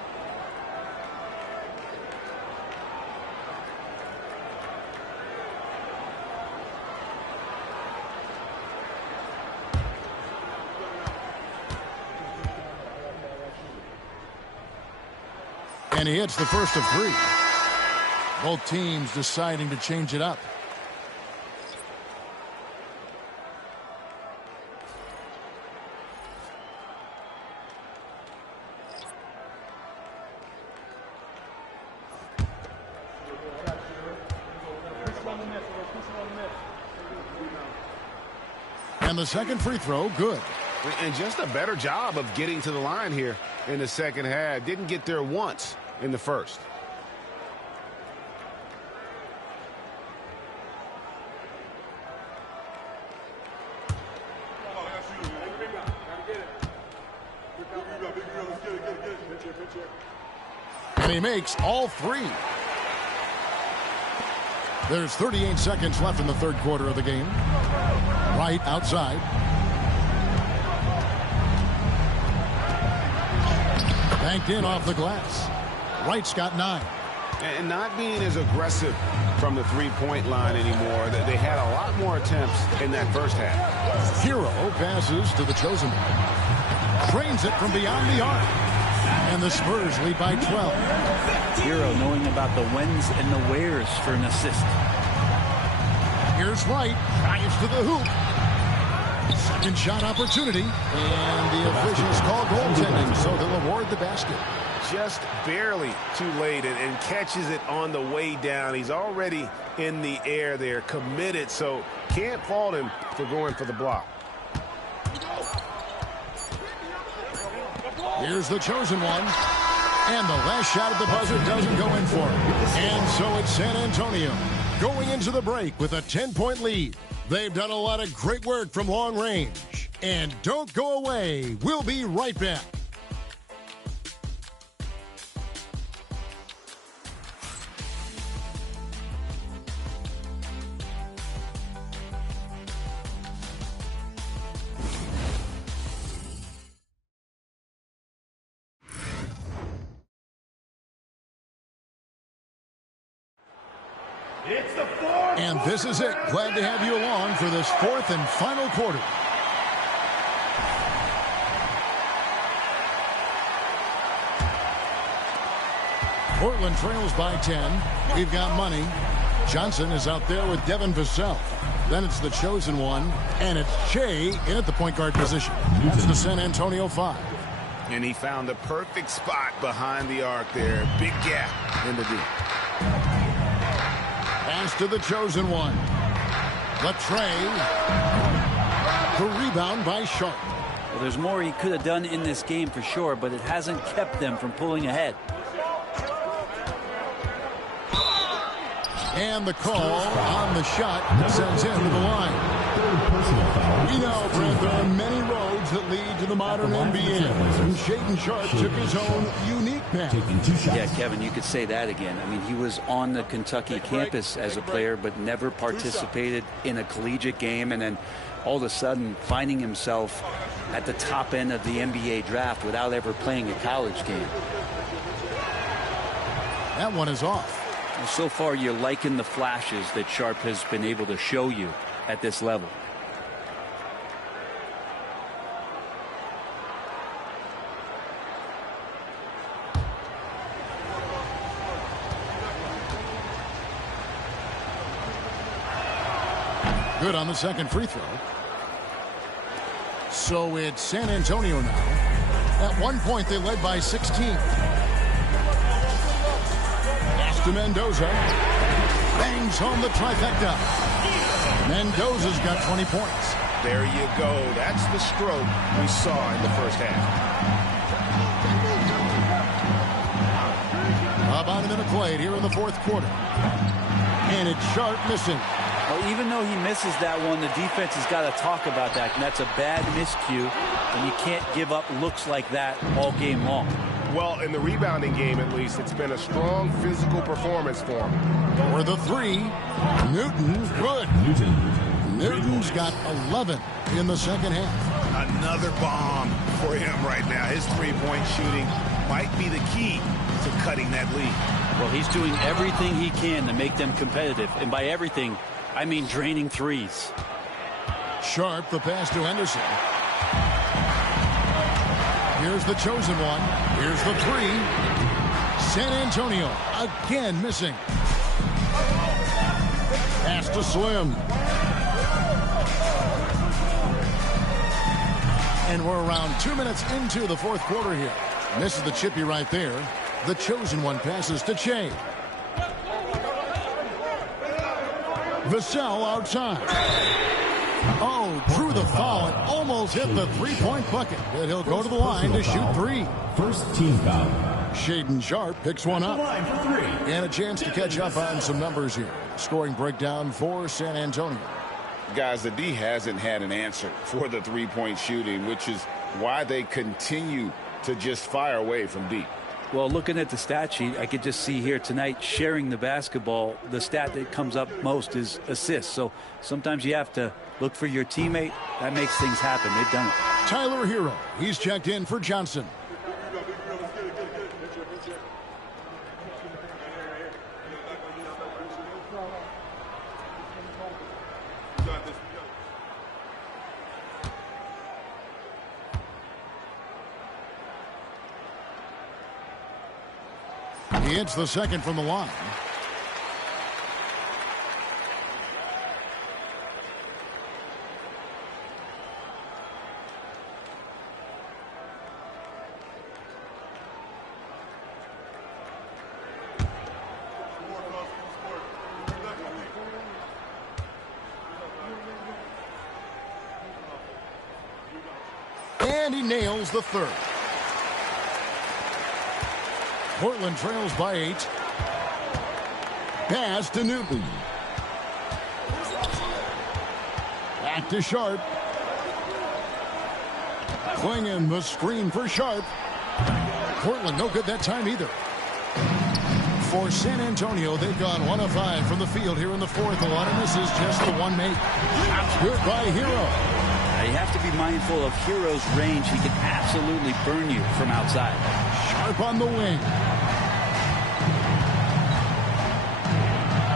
And he hits the first of three. Both teams deciding to change it up. And the second free throw, good. And just a better job of getting to the line here in the second half. Didn't get there once in the first. And he makes all three. There's 38 seconds left in the third quarter of the game. Wright outside. Banked in off the glass. Wright's got 9. And not being as aggressive from the three-point line anymore. They had a lot more attempts in that first half. Hero passes to the chosen one. Trains it from beyond the arc. And the Spurs lead by 12. Hero knowing about the whens and the wheres for an assist. Here's Wright. Drives to the hoop. Second shot opportunity. And the officials call goaltending, so they'll award the basket. Just barely too late and catches it on the way down. He's already in the air there, committed, so can't fault him for going for the block. Here's the chosen one. And the last shot at the buzzer doesn't go in for it. And so it's San Antonio going into the break with a 10-point lead. They've done a lot of great work from long range. And don't go away. We'll be right back. And this is it. Glad to have you along for this fourth and final quarter. Portland trails by 10. We've got money. Johnson is out there with Devin Vassell. Then it's the chosen one, and it's Shea in at the point guard position. That's the San Antonio 5. And he found the perfect spot behind the arc there. Big gap in the deep. Pass to the chosen one. Latrey. The rebound by Sharp. Well, there's more he could have done in this game for sure, but it hasn't kept them from pulling ahead. And the call on the shot sends him to the line. We know, Brent, there are many roads that lead to the modern NBA. And Shaedon Sharpe took his own unique path. Yeah, Kevin, you could say that again. I mean, he was on the Kentucky campus as a player, but never participated in a collegiate game. And then all of a sudden finding himself at the top end of the NBA draft without ever playing a college game. That one is off. Well, so far, you're liking the flashes that Sharp has been able to show you at this level. Good on the second free throw. So it's San Antonio now. At one point, they led by 16. Pass to Mendoza. Bangs home the trifecta. Mendoza's got 20 points. There you go. That's the stroke we saw in the first half. About a minute played here in the fourth quarter. And it's Sharp missing. Well, even though he misses that one, the defense has got to talk about that. And that's a bad miscue. And you can't give up looks like that all game long. Well, in the rebounding game, at least, it's been a strong physical performance for him. For the three, Newton, good. Newton's got 11 in the second half. Another bomb for him right now. His three-point shooting might be the key to cutting that lead. Well, he's doing everything he can to make them competitive. And by everything, I mean draining threes. Sharp, the pass to Henderson. Here's the chosen one. Here's the three. San Antonio again missing. Pass to Slim. And we're around 2 minutes into the fourth quarter here. Misses the chippy right there. The chosen one passes to Che. Vassell outside. Oh, drew the foul and almost hit the three-point bucket. But he'll go to the line to shoot three. First team foul. Shaedon Sharp picks one up. Line for three. And a chance to catch up on some numbers here. Scoring breakdown for San Antonio. Guys, the D hasn't had an answer for the three-point shooting, which is why they continue to just fire away from deep. Well, looking at the stat sheet, I could just see here tonight sharing the basketball. The stat that comes up most is assists. So sometimes you have to look for your teammate. That makes things happen. They've done it. Tyler Hero. He's checked in for Johnson. He hits the second from the line. And he nails the third. Portland trails by 8. Pass to Newton. Back to Sharp. Clinging the screen for Sharp. Portland no good that time either. For San Antonio, they've gone 1 of 5 from the field here in the fourth. A lot of misses, just the one make. Shots good by Hero. Now you have to be mindful of Hero's range. He can absolutely burn you from outside. Sharp on the wing.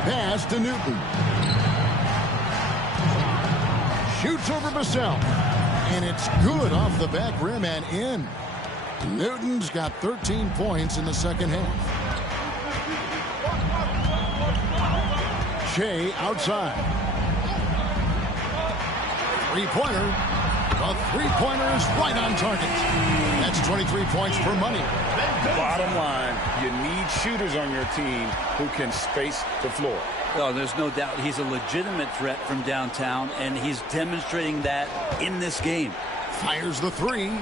Pass to Newton. Shoots over Vassell. And it's good off the back rim and in. Newton's got 13 points in the second half. Shea outside. Three-pointer. The three-pointer is right on target. That's 23 points per money. Bottom line, you need shooters on your team who can space the floor. Oh, there's no doubt he's a legitimate threat from downtown, and he's demonstrating that in this game. Fires the three.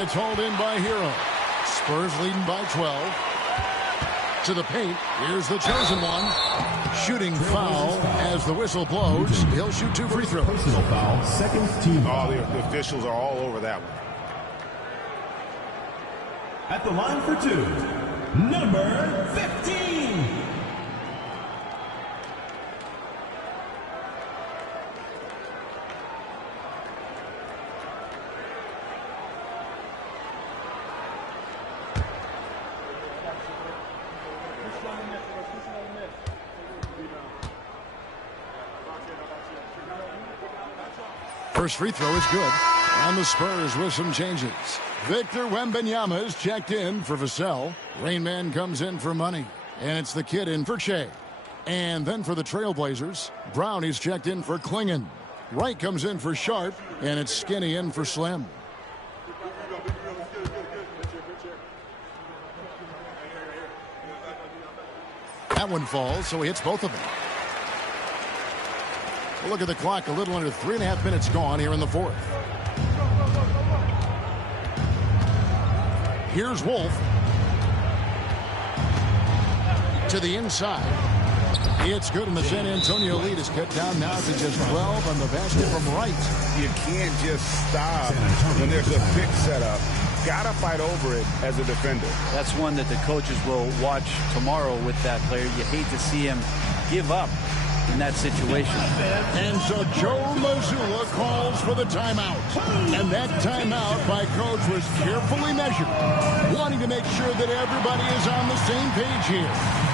It's hauled in by Hero. Spurs leading by 12. To the paint. Here's the chosen one. Shooting foul as the whistle blows. He'll shoot 2 free throws. Personal foul, second team. Oh, the officials are all over that one. At the line for 2, number 15. First free throw is good. And the Spurs with some changes. Victor Wembanyama is checked in for Vassell. Rain Man comes in for Money. And it's the kid in for Shea. And then for the Trailblazers, Brown is checked in for Klingon. Wright comes in for Sharp. And it's Skinny in for Slim. That one falls, so he hits both of them. Look at the clock, a little under 3.5 minutes gone here in the fourth. Here's Wolf. To the inside. It's good, and the San Antonio lead is cut down now to just 12 on the basket from Wright. You can't just stop when there's a pick set up. Gotta fight over it as a defender. That's one that the coaches will watch tomorrow with that player. You hate to see him give up in that situation. And so Joe Mazzulla calls for the timeout. And that timeout by coach was carefully measured, wanting to make sure that everybody is on the same page here.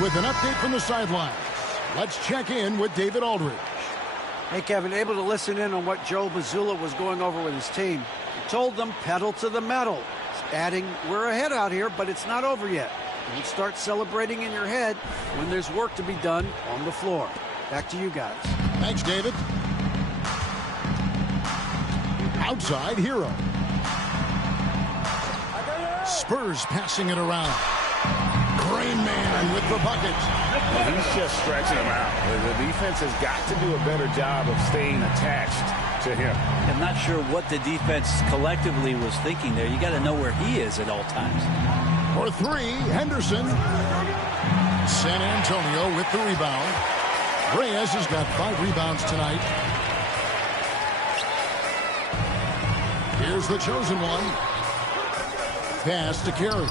With an update from the sidelines, let's check in with David Aldridge. Hey, Kevin, able to listen in on what Joe Mazzulla was going over with his team. He told them pedal to the metal, adding, we're ahead out here, but it's not over yet. Don't start celebrating in your head when there's work to be done on the floor. Back to you guys. Thanks, David. Outside Hero. Spurs passing it around. Rain Man with the bucket. He's just stretching him out. The defense has got to do a better job of staying attached to him. I'm not sure what the defense collectively was thinking there. You got to know where he is at all times. For three, Henderson. San Antonio with the rebound. Reyes has got 5 rebounds tonight. Here's the chosen one. Pass to Carey.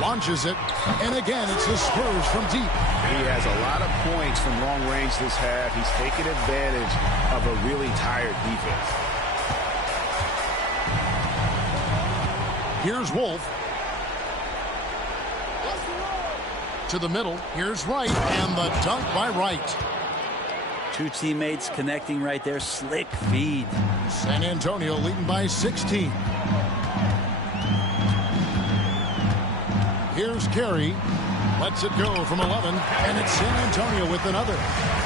Launches it, and again, it's the Spurs from deep. He has a lot of points from long range this half. He's taken advantage of a really tired defense. Here's Wolf. To the middle, here's Wright, and the dunk by Wright. Two teammates connecting right there, slick feed. San Antonio leading by 16. Here's Carey. Lets it go from 11. And it's San Antonio with another.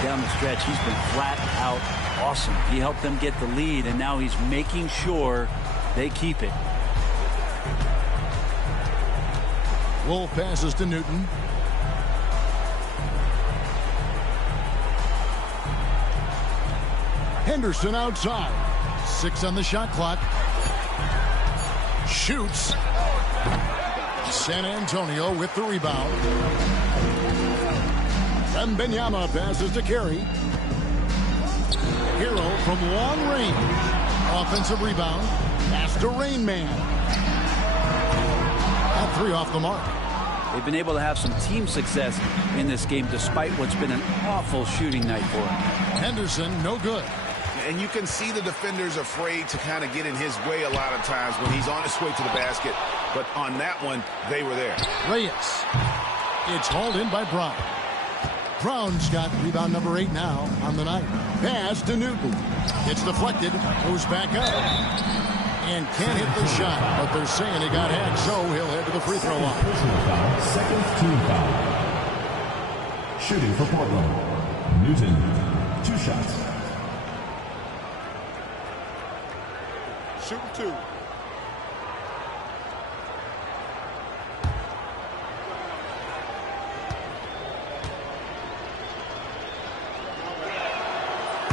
Down the stretch, he's been flat out awesome. He helped them get the lead, and now he's making sure they keep it. Wolf passes to Newton. Henderson outside. 6 on the shot clock. Shoots. San Antonio with the rebound. Wembanyama passes to Carey. Hero from long range. Offensive rebound. Pass to Rain Man. All 3 off the mark. They've been able to have some team success in this game despite what's been an awful shooting night for him. Henderson, no good. And you can see the defenders afraid to kind of get in his way a lot of times when he's on his way to the basket. But on that one, they were there. Reyes. It's hauled in by Brown. Brown's got rebound number 8 now on the night. Pass to Newton. It's deflected. Goes back up. And can't hit the shot, but they're saying he got hacked, so he'll head to the free throw line. Personal foul, second team foul. Shooting for Portland, Newton, 2 shots. Shooting 2.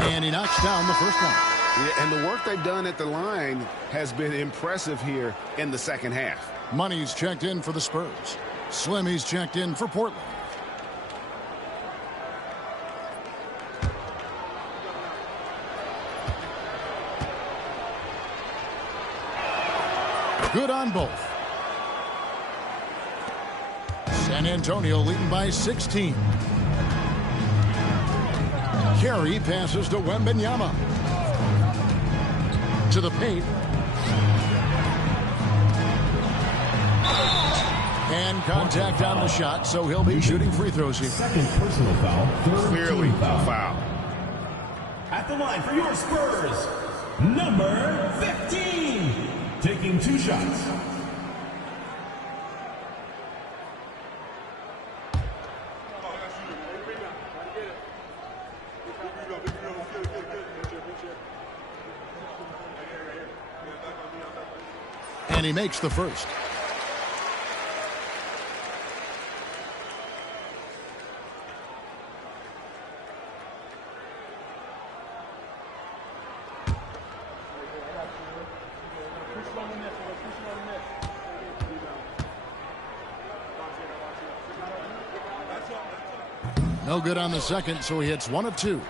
And he knocks down the first one. Yeah, and the work they've done at the line has been impressive here in the second half. Money's checked in for the Spurs. Slimmy's checked in for Portland. Good on both. San Antonio leading by 16. Carey passes to Wembanyama. To the paint. And contact on the shot, so he'll be shooting free throws here. Second personal foul, third Clearly team foul. foul. At the line for your Spurs, number 15, taking 2 shots. And he makes the first. No good on the second, so he hits 1 of 2.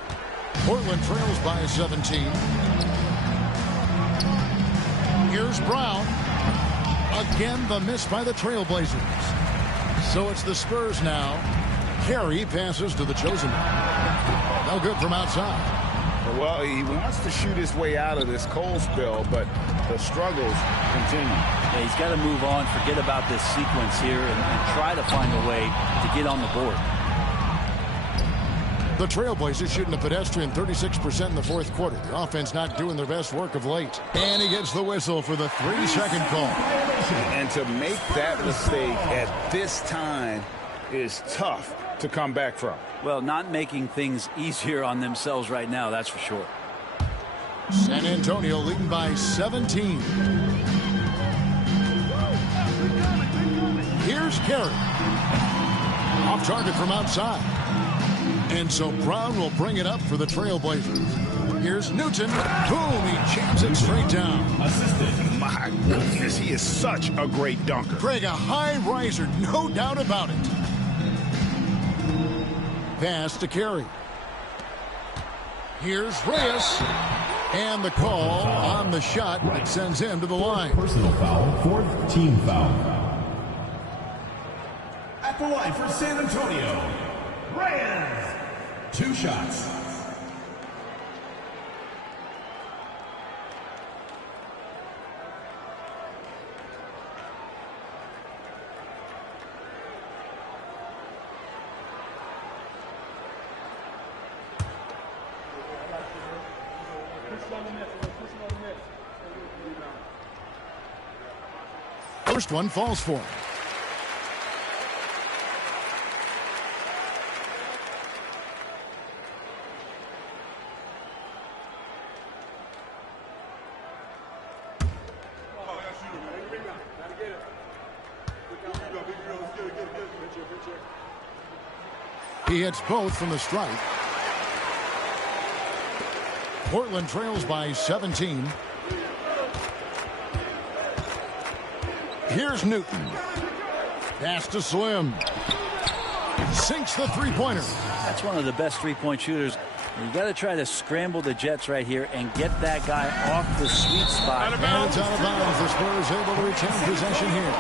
Portland trails by 17. Here's Brown. Again, the miss by the Trailblazers. So it's the Spurs now. Carey passes to the chosen. No good from outside. Well, he wants to shoot his way out of this cold spell, but the struggles continue. Yeah, he's got to move on, forget about this sequence here, and try to find a way to get on the board. The Trailblazers shooting a pedestrian 36% in the fourth quarter. The offense not doing their best work of late. And he gets the whistle for the 3-second call. And to make that mistake at this time is tough to come back from. Well, not making things easier on themselves right now, that's for sure. San Antonio leading by 17. Here's Carey. Off target from outside. And so Brown will bring it up for the Trailblazers. Here's Newton. Boom, he jams it straight down. Assistant. My goodness, he is such a great dunker. Craig, a high riser, no doubt about it. Pass to Carey. Here's Reyes. And the call on the shot that sends him to the line. Personal foul, 4th team foul. At the line for San Antonio, Reyes. 2 shots. First one falls for him. He hits both from the stripe. Portland trails by 17. Here's Newton. Pass to Slim. Sinks the three-pointer. That's one of the best three-point shooters. You got to try to scramble the Jets right here and get that guy off the sweet spot. And it's out of bounds. The Spurs able to retain possession here.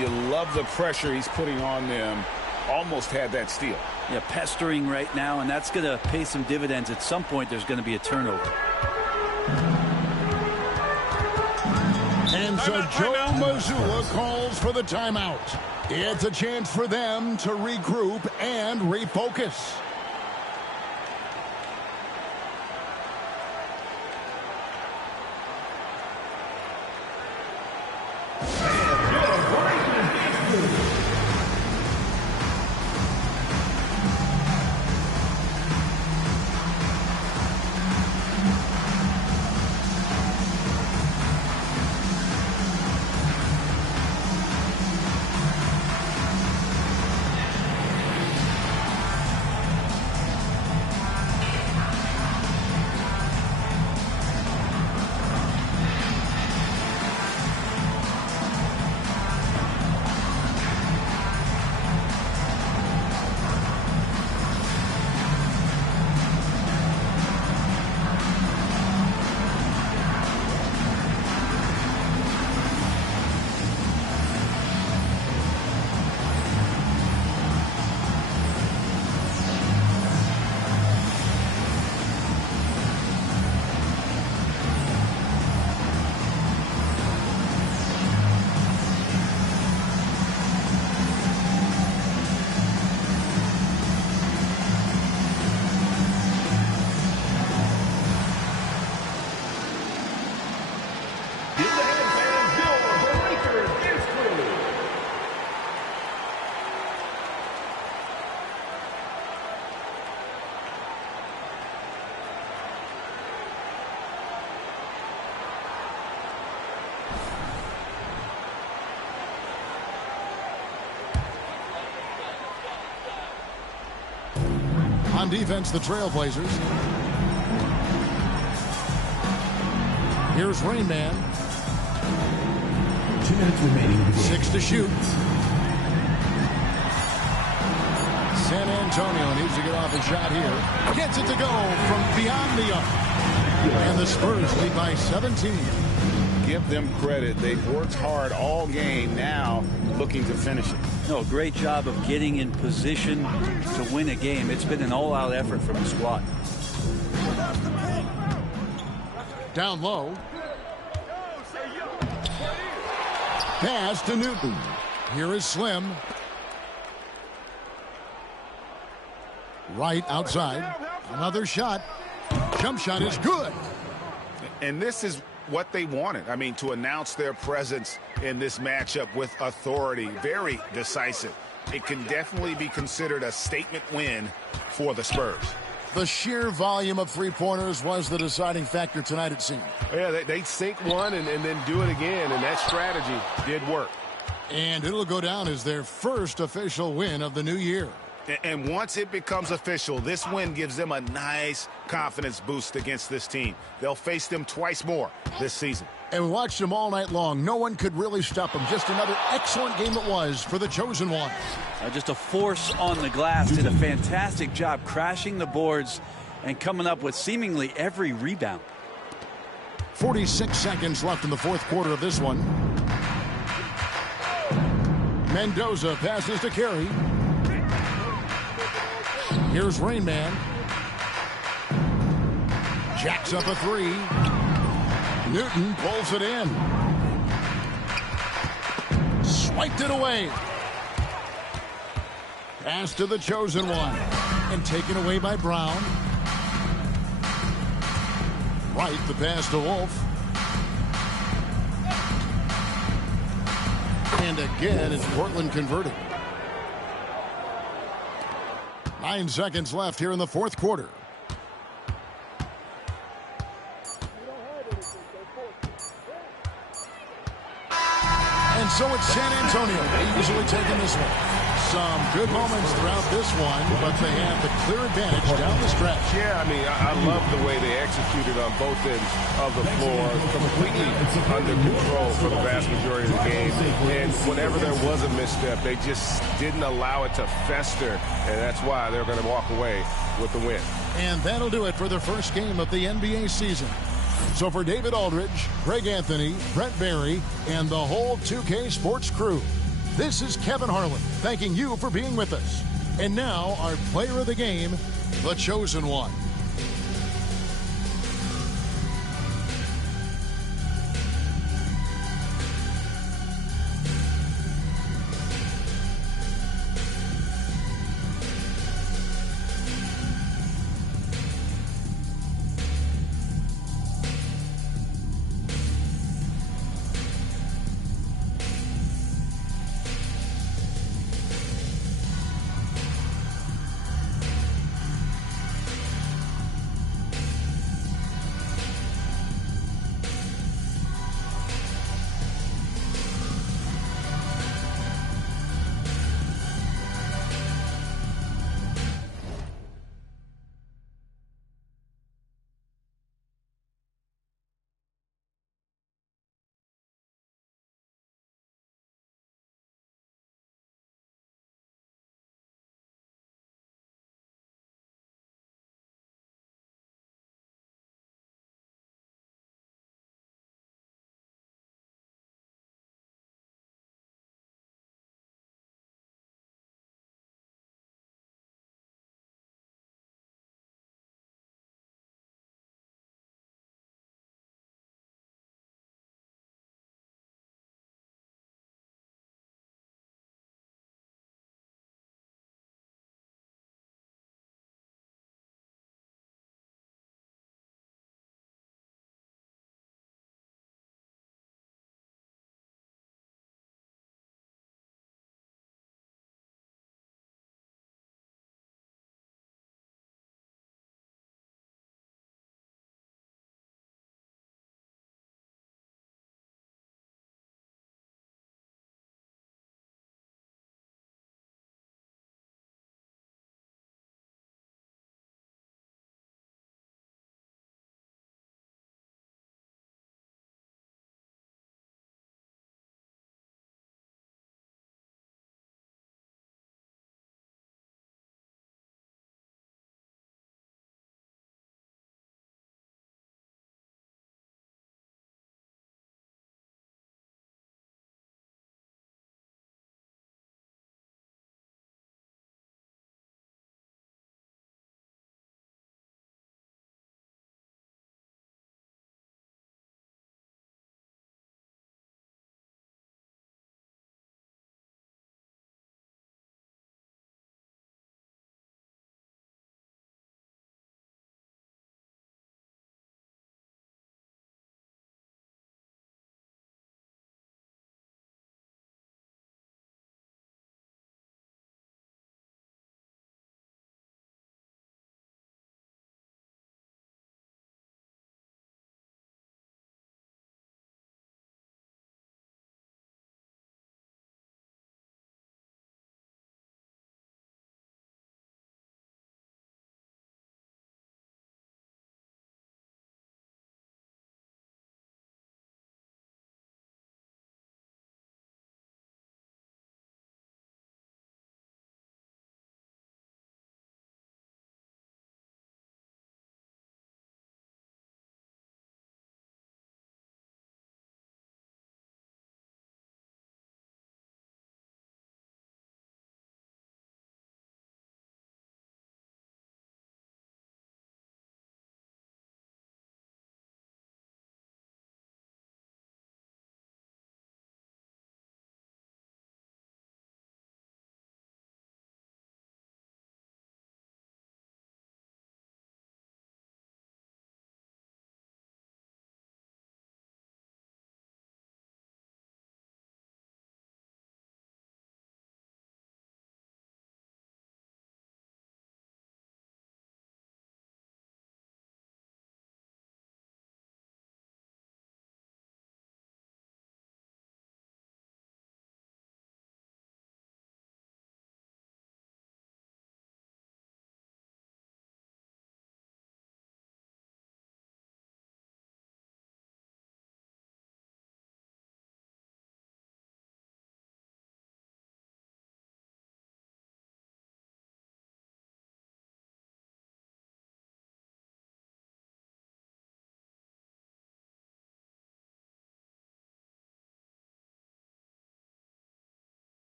You love the pressure he's putting on them. Almost had that steal. Yeah, pestering right now, and that's going to pay some dividends. At some point, there's going to be a turnover. And so Joe Mazzulla calls for the timeout. It's a chance for them to regroup and refocus. On defense, the Trailblazers. Here's Rain Man. 2 minutes remaining. 6 to shoot. San Antonio needs to get off a shot here. Gets it to go from beyond the arc. And the Spurs lead by 17. Give them credit. They've worked hard all game, now looking to finish it. No, great job of getting in position to win a game. It's been an all-out effort from the squad. Down low. Pass to Newton. Here is Slim. Right outside. Another shot. Jump shot is good. And this is what they wanted. I mean, to announce their presence in this matchup with authority. Very decisive. It can definitely be considered a statement win for the Spurs. The sheer volume of three-pointers was the deciding factor tonight, it seemed. Yeah, they sink one and then do it again, and that strategy did work. And it'll go down as their first official win of the new year. And once it becomes official, this win gives them a nice confidence boost against this team. They'll face them twice more this season. And we watched them all night long. No one could really stop them. Just another excellent game it was for the Chosen Ones. Just a force on the glass. Did a fantastic job crashing the boards and coming up with seemingly every rebound. 46 seconds left in the fourth quarter of this one. Mendoza passes to Carey. Here's Rain Man. Jacks up a three. Newton pulls it in. Swiped it away. Pass to the Chosen One. And taken away by Brown. Right, the pass to Wolf. And again, it's Portland converting. 9 seconds left here in the fourth quarter. And so it's San Antonio. They usually taking this one. Some good moments throughout this one, but they have the clear advantage down the stretch. Yeah, I mean, I love the way they executed on both ends of the floor. Completely under control for the vast majority of the game. And whenever there was a misstep, they just didn't allow it to fester. And that's why they're going to walk away with the win. And that'll do it for the first game of the NBA season. So for David Aldridge, Greg Anthony, Brent Barry, and the whole 2K Sports crew, this is Kevin Harlan thanking you for being with us. And now our player of the game, the Chosen One.